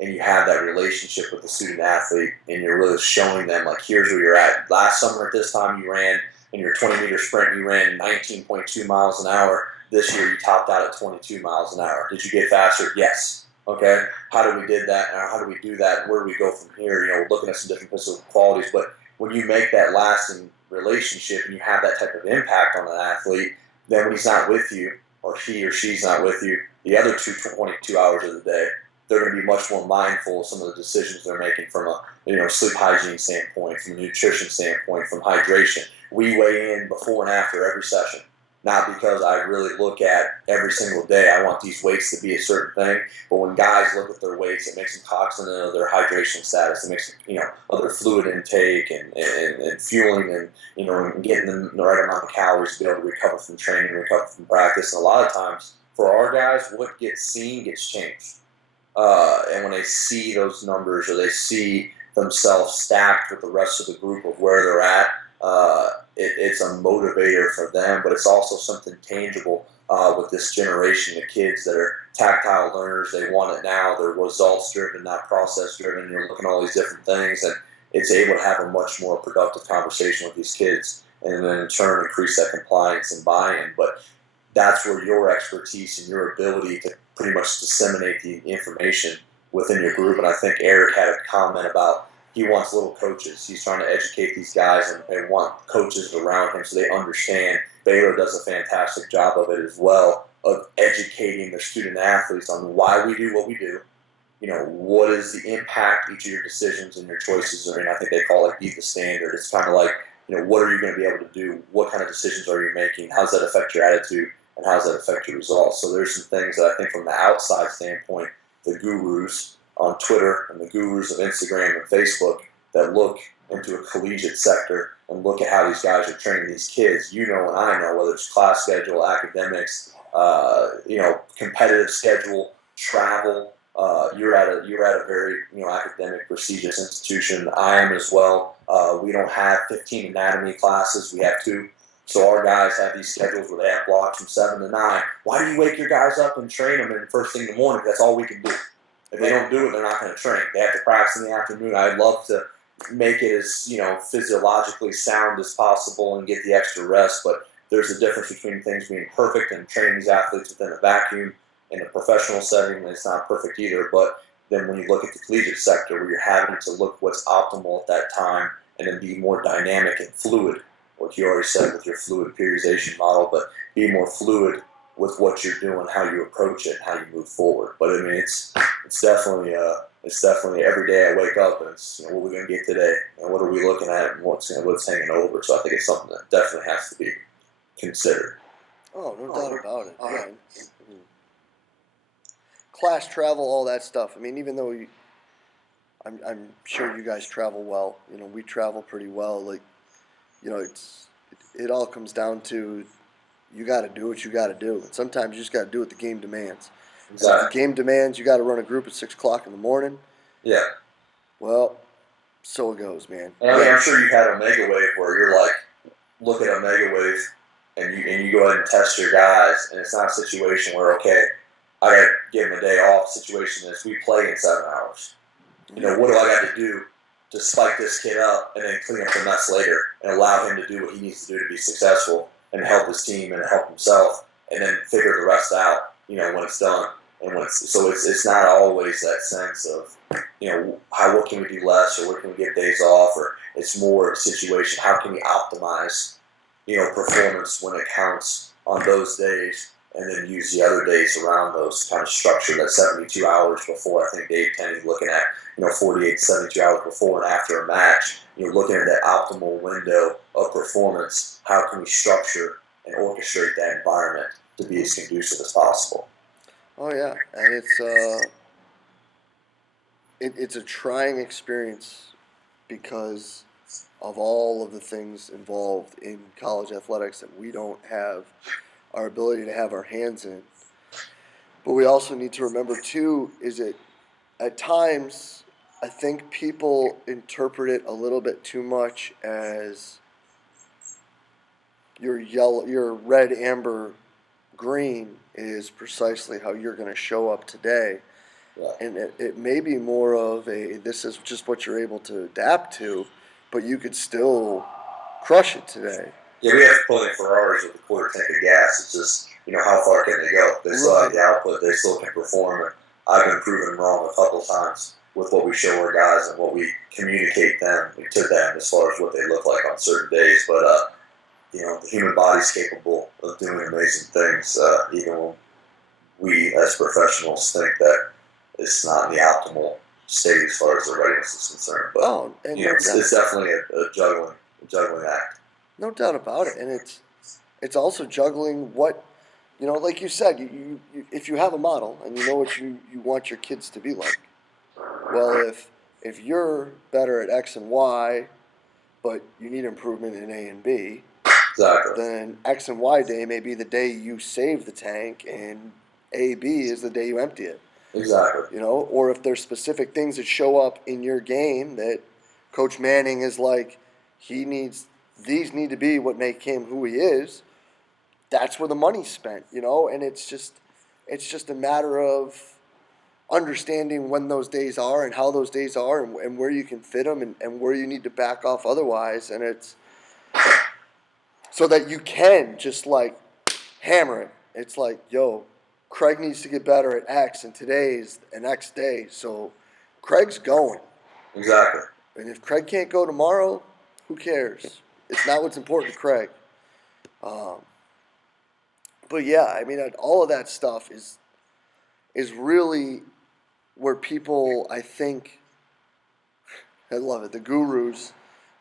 and you have that relationship with the student athlete, and you're really showing them, like, here's where you're at. Last summer at this time, you ran in your 20-meter sprint, you ran 19.2 miles an hour. This year, you topped out at 22 miles an hour. Did you get faster? Yes. Okay. How do we did that? How do we do that? Where do we go from here? We're looking at some different physical qualities, but when you make that lasting relationship and you have that type of impact on an athlete, then when he's not with you, or he or she's not with you, the other 22 hours of the day, they're going to be much more mindful of some of the decisions they're making from a sleep hygiene standpoint, from a nutrition standpoint, from hydration. We weigh in before and after every session, not because I really look at every single day, I want these weights to be a certain thing, but when guys look at their weights, it makes them cognizant of their hydration status, it makes them, of their fluid intake and fueling and getting them the right amount of calories to be able to recover from training, recover from practice. And a lot of times, for our guys, what gets seen gets changed. And when they see those numbers or they see themselves stacked with the rest of the group of where they're at, it's a motivator for them, but it's also something tangible with this generation of kids that are tactile learners. They want it now. They're results driven, not process driven. You're looking at all these different things, and it's able to have a much more productive conversation with these kids, and then in turn increase that compliance and buy-in. But that's where your expertise and your ability to pretty much disseminate the information within your group. And I think Eric had a comment about he wants little coaches. He's trying to educate these guys and want coaches around him so they understand. Baylor does a fantastic job of it as well, of educating their student athletes on why we do what we do. What is the impact each of your decisions and your choices are in. I think they call it be the standard. It's kind of like, what are you going to be able to do? What kind of decisions are you making? How does that affect your attitude? And how does that affect your results? So there's some things that I think from the outside standpoint, the gurus on Twitter and the gurus of Instagram and Facebook that look into a collegiate sector and look at how these guys are training these kids, and I know, whether it's class schedule, academics, competitive schedule, travel. You're at a very academic prestigious institution. I am as well. We don't have 15 anatomy classes. We have 2. So our guys have these schedules where they have blocks from 7 to 9. Why do you wake your guys up and train them in the first thing in the morning? That's all we can do. If they don't do it, they're not going to train. They have to practice in the afternoon. I'd love to make it as physiologically sound as possible and get the extra rest, but there's a difference between things being perfect and training these athletes within a vacuum. In a professional setting, it's not perfect either, but then when you look at the collegiate sector where you're having to look what's optimal at that time and then be more dynamic and fluid, what you already said with your fluid periodization model, but be more fluid with what you're doing, how you approach it, how you move forward. But I mean, it's definitely every day I wake up and it's what are we going to get today, and what are we looking at, and what's hanging over. So I think it's something that definitely has to be considered. Oh, no doubt about it. Yeah. Class travel, all that stuff. I mean, even though I'm sure you guys travel well. We travel pretty well. Like, it all comes down to you got to do what you got to do. And sometimes you just got to do what the game demands. Exactly. If the game demands you got to run a group at 6 o'clock in the morning. Yeah. Well, so it goes, man. And I'm sure you've had Omega Wave where you're like, look at Omega Wave, and you go ahead and test your guys, and it's not a situation where, okay, I got to give them a day off. The situation is we play in 7 hours. What do I got to do to spike this kid up and then clean up the mess later and allow him to do what he needs to do to be successful and help his team and help himself, and then figure the rest out, when it's done. And it's not always that sense of, what can we do less, or where can we get days off, or it's more a situation, how can we optimize, performance when it counts on those days, and then use the other days around those, kind of structure that 72 hours before. I think Dave Tenney's looking at, 48 to 72 hours before and after a match, looking at that optimal window of performance. How can we structure and orchestrate that environment to be as conducive as possible? Oh yeah, and it's a trying experience because of all of the things involved in college athletics that we don't have our ability to have our hands in. But we also need to remember too is that at times I think people interpret it a little bit too much as your red, amber, green is precisely how you're going to show up today. Yeah. And it may be more of this is just what you're able to adapt to, but you could still crush it today. Yeah, we have plenty of Ferraris with a quarter tank of gas. It's just, how far can they go? They still have the output. They still can perform. And I've been proven wrong a couple times with what we show our guys and what we communicate to them as far as what they look like on certain days. But, the human body's capable of doing amazing things, even when we as professionals think that it's not in the optimal state as far as the readiness is concerned. But, it's definitely a juggling act. No doubt about it, and it's also juggling what, like you said, you if you have a model and you know what you want your kids to be like. Well, if you're better at X and Y, but you need improvement in A and B, exactly. Then X and Y day may be the day you save the tank, and AB is the day you empty it. Exactly. Or if there's specific things that show up in your game that Coach Manning is like, these need to be what make him who he is. That's where the money's spent, and it's just a matter of understanding when those days are and how those days are and where you can fit them and where you need to back off otherwise. And it's so that you can just like hammer it. It's like, yo, Craig needs to get better at X, and today's an X day. So Craig's going. Exactly. And if Craig can't go tomorrow, who cares? It's not what's important to Craig. But yeah, I mean, all of that stuff is really where people, I think, I love it. The gurus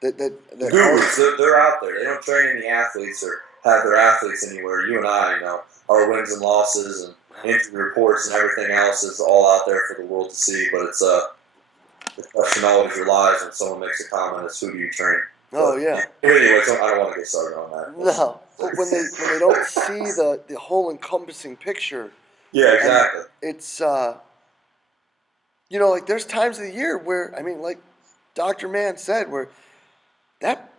the gurus, they're out there. They don't train any athletes or have their athletes anywhere. You and I, our wins and losses and injury reports and everything else is all out there for the world to see. But it's the question always relies when someone makes a comment: "Is who do you train?" Oh yeah. Anyways, I don't want to get started on that. No, but when they don't see the whole encompassing picture. Yeah, exactly. It's like there's times of the year where like Dr. Mann said, where that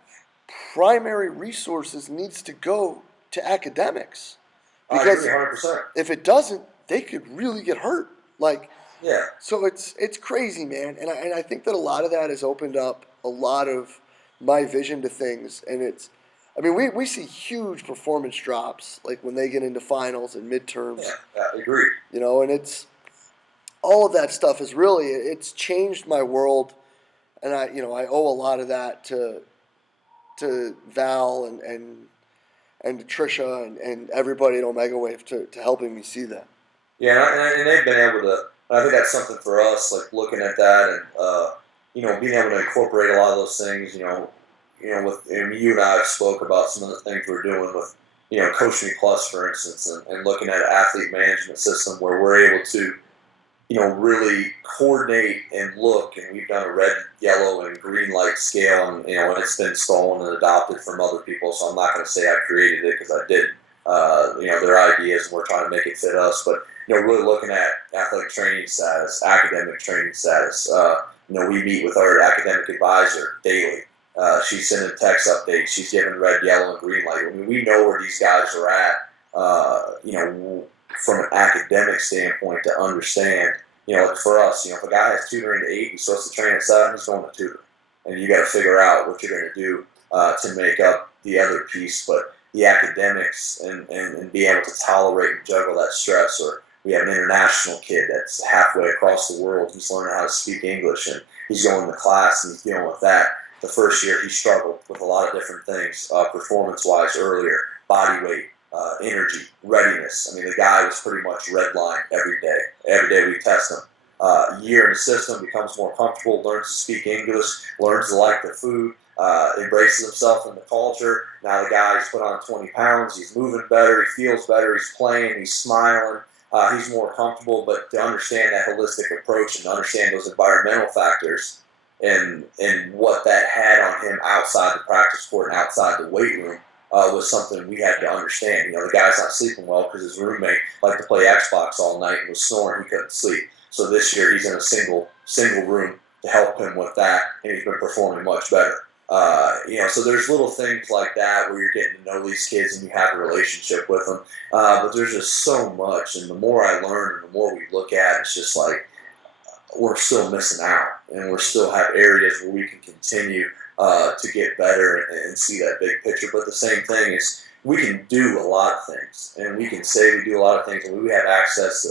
primary resources needs to go to academics, because 100%. If it doesn't, they could really get hurt. Yeah. So it's crazy, man, and I think that a lot of that has opened up a lot of my vision to things, and we see huge performance drops like when they get into finals and midterms. Yeah, I agree. And it's all of that stuff is really it's changed my world, and I owe a lot of that to Val and Trisha and everybody at Omega Wave to helping me see that. Yeah, and they've been able to. I think that's something for us, like looking at that and being able to incorporate a lot of those things. You and I have spoke about some of the things we're doing with Coach Me Plus, for instance, and looking at an athlete management system where we're able to really coordinate and look, and we've done a red, yellow, and green light scale, and it's been stolen and adopted from other people. So I'm not going to say I created it because I didn't. Their ideas, and we're trying to make it fit us. But really looking at athletic training status, academic training status. We meet with our academic advisor daily. She's sending text updates. She's giving red, yellow, and green light. We know where these guys are at. From an academic standpoint, to understand, like for us, if a guy has tutoring at 8, he's supposed to train at 7, he's going to tutor. And you got to figure out what you're going to do to make up the other piece. But the academics and be able to tolerate and juggle that stress, or We have an international kid that's halfway across the world. He's learning how to speak English, and he's going to class and he's dealing with that. The first year he struggled with a lot of different things, performance-wise earlier, body weight, energy, readiness. I mean, the guy was pretty much redline every day. Every day we test him. Year in the system, becomes more comfortable, learns to speak English, learns to like the food, embraces himself in the culture. Now the guy's put on 20 pounds, he's moving better, he feels better, he's playing, he's smiling, he's more comfortable. But to understand that holistic approach and to understand those environmental factors and what that had on him outside the practice court and outside the weight room was something we had to understand. The guy's not sleeping well because his roommate liked to play Xbox all night and was snoring, he couldn't sleep. So this year he's in a single room to help him with that, and he's been performing much better. So there's little things like that where you're getting to know these kids and you have a relationship with them. But there's just so much, and the more I learn and the more we look at, it's just like we're still missing out, and we still have areas where we can continue to get better and see that big picture. But the same thing is we can do a lot of things, and we can say we do a lot of things, and we have access to,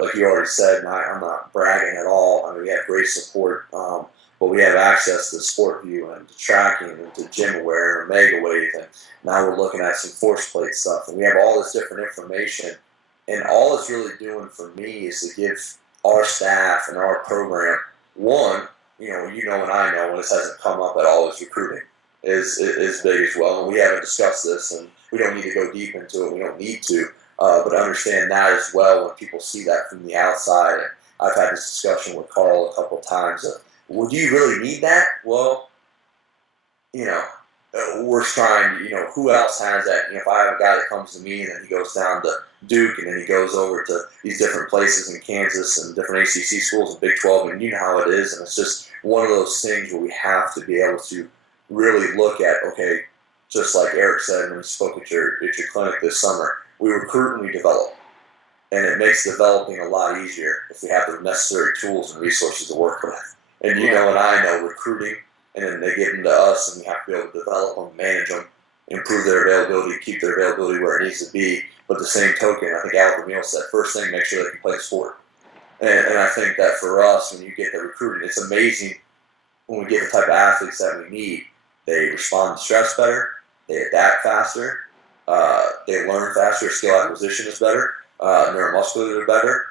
like you already said, and I'm not bragging at all. I mean, we have great support, but we have access to SportView and to tracking and to GymAware and OmegaWave, and now we're looking at some force plate stuff, and we have all this different information, and all it's really doing for me is to give our staff and our program one, and I know when this hasn't come up at all, is recruiting is big as well, and we haven't discussed this, and we don't need to go deep into it. We don't need to. But understand that as well when people see that from the outside. And I've had this discussion with Carl a couple of times of, well, do you really need that? Well, we're trying to, who else has that? If I have a guy that comes to me and then he goes down to Duke and then he goes over to these different places in Kansas and different ACC schools and Big 12, and you know how it is. And it's just one of those things where we have to be able to really look at, okay, just like Eric said when he spoke at your clinic this summer, we recruit and we develop. And it makes developing a lot easier if we have the necessary tools and resources to work with. And and I know recruiting, and then they give them to us, and we have to be able to develop them, manage them, improve their availability, keep their availability where it needs to be. But the same token, I think Albert Meal said, first thing, make sure they can play the sport. And I think that for us, when you get the recruiting, it's amazing when we get the type of athletes that we need. They respond to stress better, they adapt faster, they learn faster, skill acquisition is better, neuromuscular is better,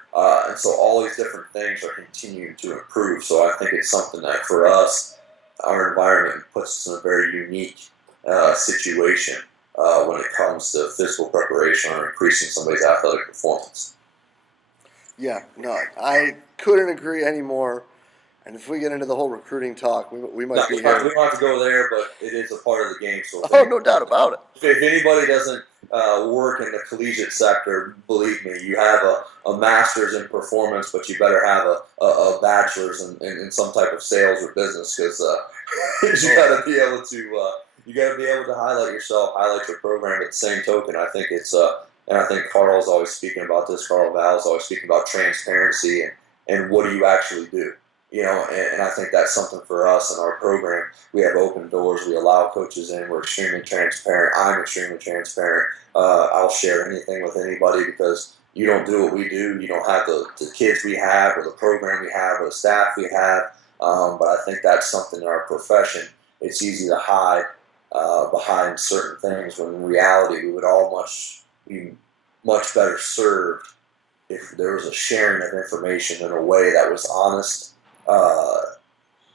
and so all these different things are continuing to improve. So I think it's something that for us, our environment puts us in a very unique situation when it comes to physical preparation or increasing somebody's athletic performance. Yeah, no, I couldn't agree anymore. And if we get into the whole recruiting talk, we might be here. We don't have to go there, but it is a part of the game. So No doubt about it. If anybody doesn't work in the collegiate sector, believe me, you have a master's in performance, but you better have a bachelor's in some type of sales or business, because you got to be able to highlight yourself, highlight your program. At the same token, I think it's and I think Carl's always speaking about this. Carl Val's always speaking about transparency and what do you actually do. And I think that's something for us in our program. We have open doors. We allow coaches in. We're extremely transparent. I'm extremely transparent. I'll share anything with anybody because you don't do what we do. You don't have the kids we have or the program we have or the staff we have. But I think that's something in our profession. It's easy to hide behind certain things when in reality we would all be much better served if there was a sharing of information in a way that was honest,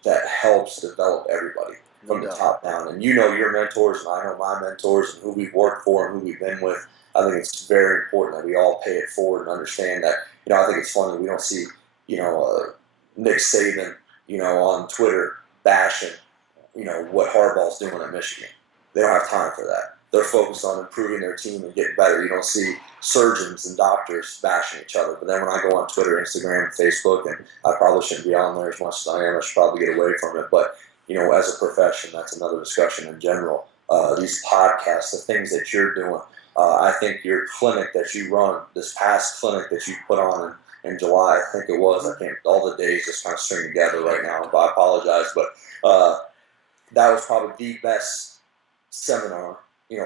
that helps develop everybody from the top down. And your mentors, and I know my mentors, and who we've worked for and who we've been with. I think it's very important that we all pay it forward and understand that. I think it's funny we don't see, Nick Saban, on Twitter bashing, what Harbaugh's doing at Michigan. They don't have time for that. They're focused on improving their team and getting better. You don't see surgeons and doctors bashing each other. But then when I go on Twitter, Instagram, Facebook, and I probably shouldn't be on there as much as I am. I should probably get away from it. But, as a profession, that's another discussion in general. These podcasts, the things that you're doing. I think your clinic that you run, this past clinic that you put on in July, I think it was. I can't. All the days just kind of string together right now. But I apologize. But that was probably the best seminar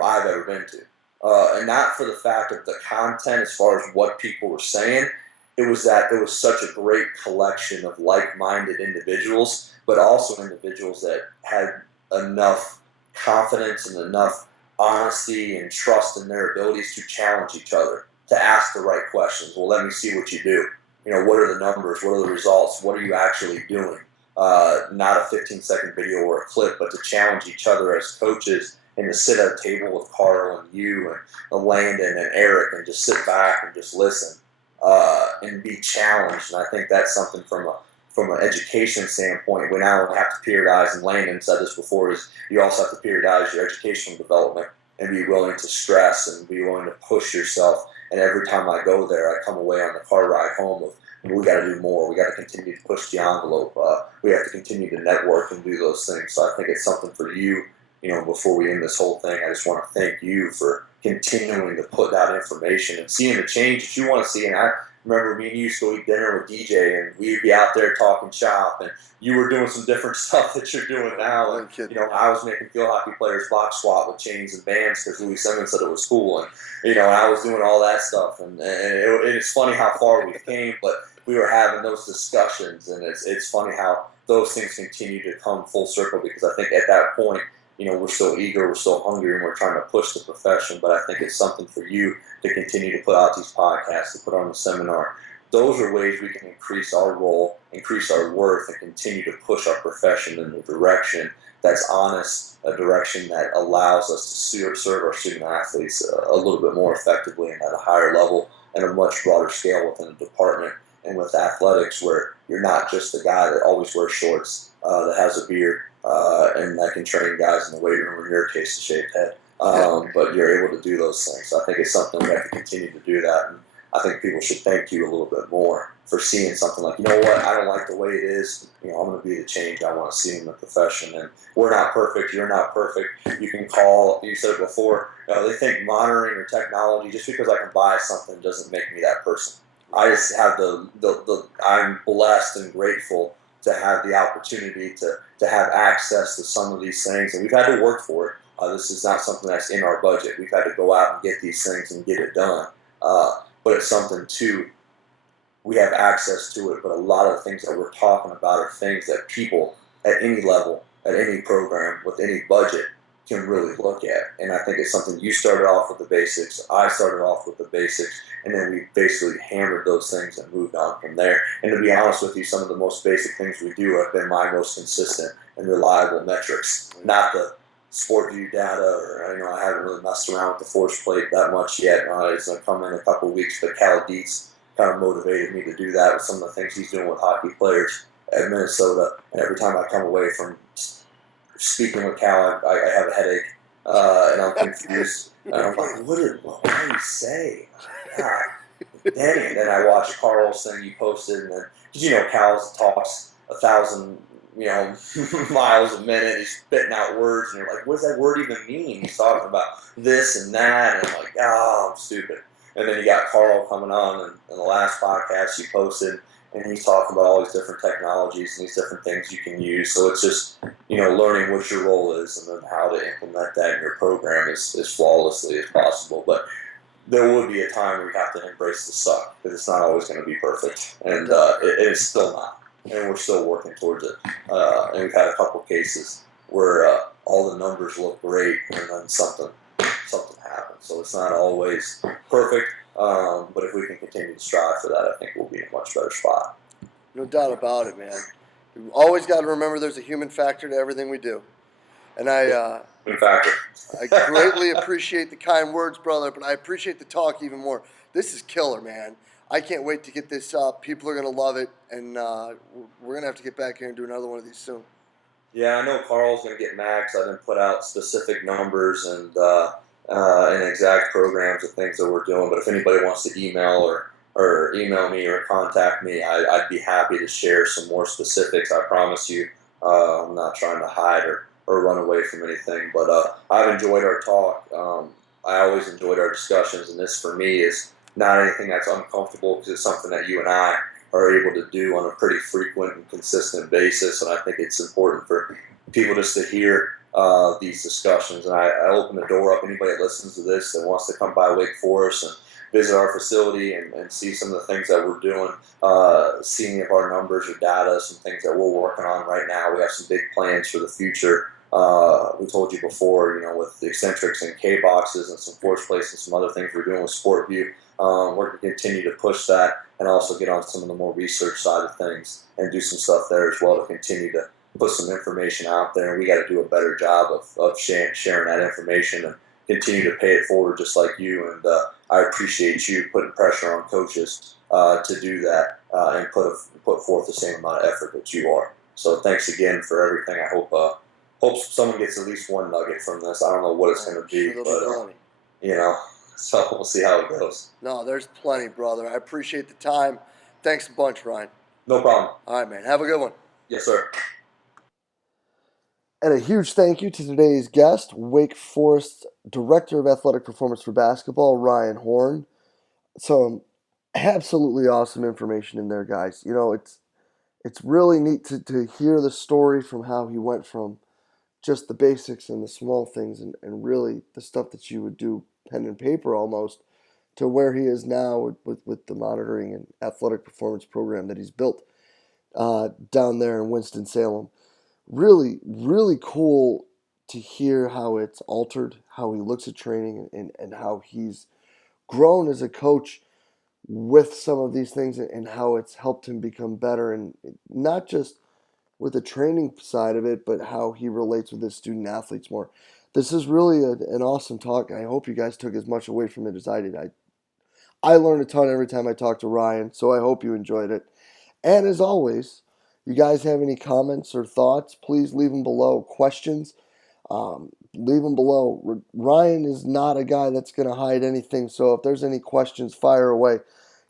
I've ever been to. And not for the fact of the content as far as what people were saying. It was that it was such a great collection of like-minded individuals, but also individuals that had enough confidence and enough honesty and trust in their abilities to challenge each other, to ask the right questions. Well, let me see what you do. What are the numbers? What are the results? What are you actually doing? Not a 15-second video or a clip, but to challenge each other as coaches and to sit at a table with Carl and you and Landon and Eric and just sit back and just listen and be challenged. And I think that's something from an education standpoint. We now have to periodize, and Landon said this before, is you also have to periodize your educational development and be willing to stress and be willing to push yourself. And every time I go there, I come away on the car ride home with, we got to do more. We got to continue to push the envelope. We have to continue to network and do those things. So I think it's something for you. Before we end this whole thing, I just want to thank you for continuing to put that information and seeing the change that you want to see. And I remember me and you used to go eat dinner with DJ, and we'd be out there talking shop, and you were doing some different stuff that you're doing now. And I was making field hockey players box swap with chains and bands because Louis Simmons said it was cool, and I was doing all that stuff. And it's funny how far we came, but we were having those discussions, and it's funny how those things continue to come full circle, because I think at that point, we're so eager, we're so hungry, and we're trying to push the profession. But I think it's something for you to continue to put out these podcasts, to put on the seminar. Those are ways we can increase our role, increase our worth, and continue to push our profession in a direction that's honest, a direction that allows us to serve our student athletes a little bit more effectively and at a higher level and a much broader scale within a department. And with athletics, where you're not just the guy that always wears shorts, that has a beard, and that can train guys in the weight room, in your case, a shaved head. But you're able to do those things. So I think it's something we have to continue to do that. And I think people should thank you a little bit more for seeing something like, what, I don't like the way it is. I'm going to be the change I want to see in the profession. And we're not perfect. You're not perfect. You can call, you said it before, they think monitoring or technology, just because I can buy something doesn't make me that person. I just have I'm blessed and grateful to have the opportunity to have access to some of these things, and we've had to work for it. This is not something that's in our budget. We've had to go out and get these things and get it done. But it's something too, we have access to it, but a lot of the things that we're talking about are things that people at any level, at any program, with any budget, can really look at. And I think it's something you started off with the basics, I started off with the basics, and then we basically hammered those things and moved on from there. And to be honest with you, some of the most basic things we do have been my most consistent and reliable metrics, not the sport view data, or I haven't really messed around with the force plate that much yet. It's going to come in a couple of weeks, but Cal Dietz kind of motivated me to do that with some of the things he's doing with hockey players at Minnesota. And every time I come away from speaking with Cal, I have a headache, and I'm confused. And I'm like, what did he say? God, dang it. Then I watched Carl's thing you posted, and then, Cal's talks 1,000, miles a minute. He's spitting out words, and you're like, what does that word even mean? He's talking about this and that, and I'm like, I'm stupid. And then you got Carl coming on, and in the last podcast you posted, and he's talking about all these different technologies and these different things you can use. So it's just, learning what your role is and then how to implement that in your program as flawlessly as possible. But there would be a time where you have to embrace the suck, because it's not always going to be perfect, and it's still not, and we're still working towards it. And we've had a couple cases where all the numbers look great, and then something happens. So it's not always perfect, but if we can continue to strive for that, I think we'll be in a much better spot. No doubt about it, man. We've always got to remember there's a human factor to everything we do. And I greatly appreciate the kind words, brother, but I appreciate the talk even more. This is killer, man. I can't wait to get this up. People are going to love it, and we're going to have to get back here and do another one of these soon. Yeah, I know Carl's going to get mad because I didn't put out specific numbers and exact programs and things that we're doing. But if anybody wants to or email me or contact me, I'd be happy to share some more specifics. I promise you, I'm not trying to hide or run away from anything. But I've enjoyed our talk. I always enjoyed our discussions, and this for me is not anything that's uncomfortable, because it's something that you and I are able to do on a pretty frequent and consistent basis. And I think it's important for people just to hear these discussions. And I open the door up. Anybody that listens to this that wants to come by Wake Forest and visit our facility and see some of the things that we're doing, seeing if our numbers or data, some things that we're working on right now. We have some big plans for the future. We told you before, with the eccentrics and K boxes and some force plates and some other things we're doing with SportView. We're going to continue to push that and also get on some of the more research side of things and do some stuff there as well to continue to put some information out there. And we got to do a better job of sharing that information and continue to pay it forward just like you. And I appreciate you putting pressure on coaches to do that and put forth the same amount of effort that you are. So thanks again for everything. I hope someone gets at least one nugget from this. I don't know what it's going to be, Sure, but so we'll see how it goes. No, there's plenty, brother. I appreciate the time. Thanks a bunch, Ryan. No problem. All right, man. Have a good one. Yes, sir. And a huge thank you to today's guest, Wake Forest Director of Athletic Performance for Basketball, Ryan Horn. Some absolutely awesome information in there, guys. It's really neat to hear the story from how he went from just the basics and the small things and really the stuff that you would do pen and paper almost to where he is now with the monitoring and athletic performance program that he's built down there in Winston-Salem. Really, really cool to hear how it's altered, how he looks at training and how he's grown as a coach with some of these things and how it's helped him become better, and not just with the training side of it, but how he relates with his student athletes more. This is really an awesome talk. I hope you guys took as much away from it as I did. I learned a ton every time I talked to Ryan, so I hope you enjoyed it. And as always, you guys have any comments or thoughts, please leave them below. Questions, leave them below. Ryan is not a guy that's going to hide anything, so if there's any questions, fire away.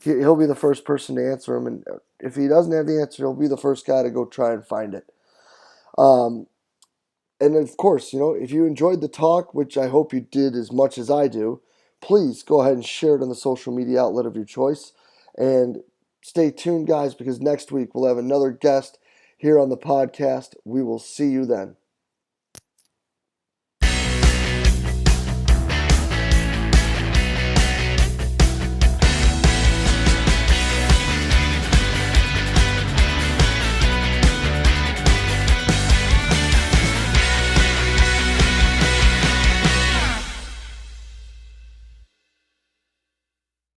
He'll be the first person to answer them, and if he doesn't have the answer, he'll be the first guy to go try and find it. And of course, if you enjoyed the talk, which I hope you did as much as I do, please go ahead and share it on the social media outlet of your choice. And stay tuned, guys, because next week we'll have another guest here on the podcast. We will see you then.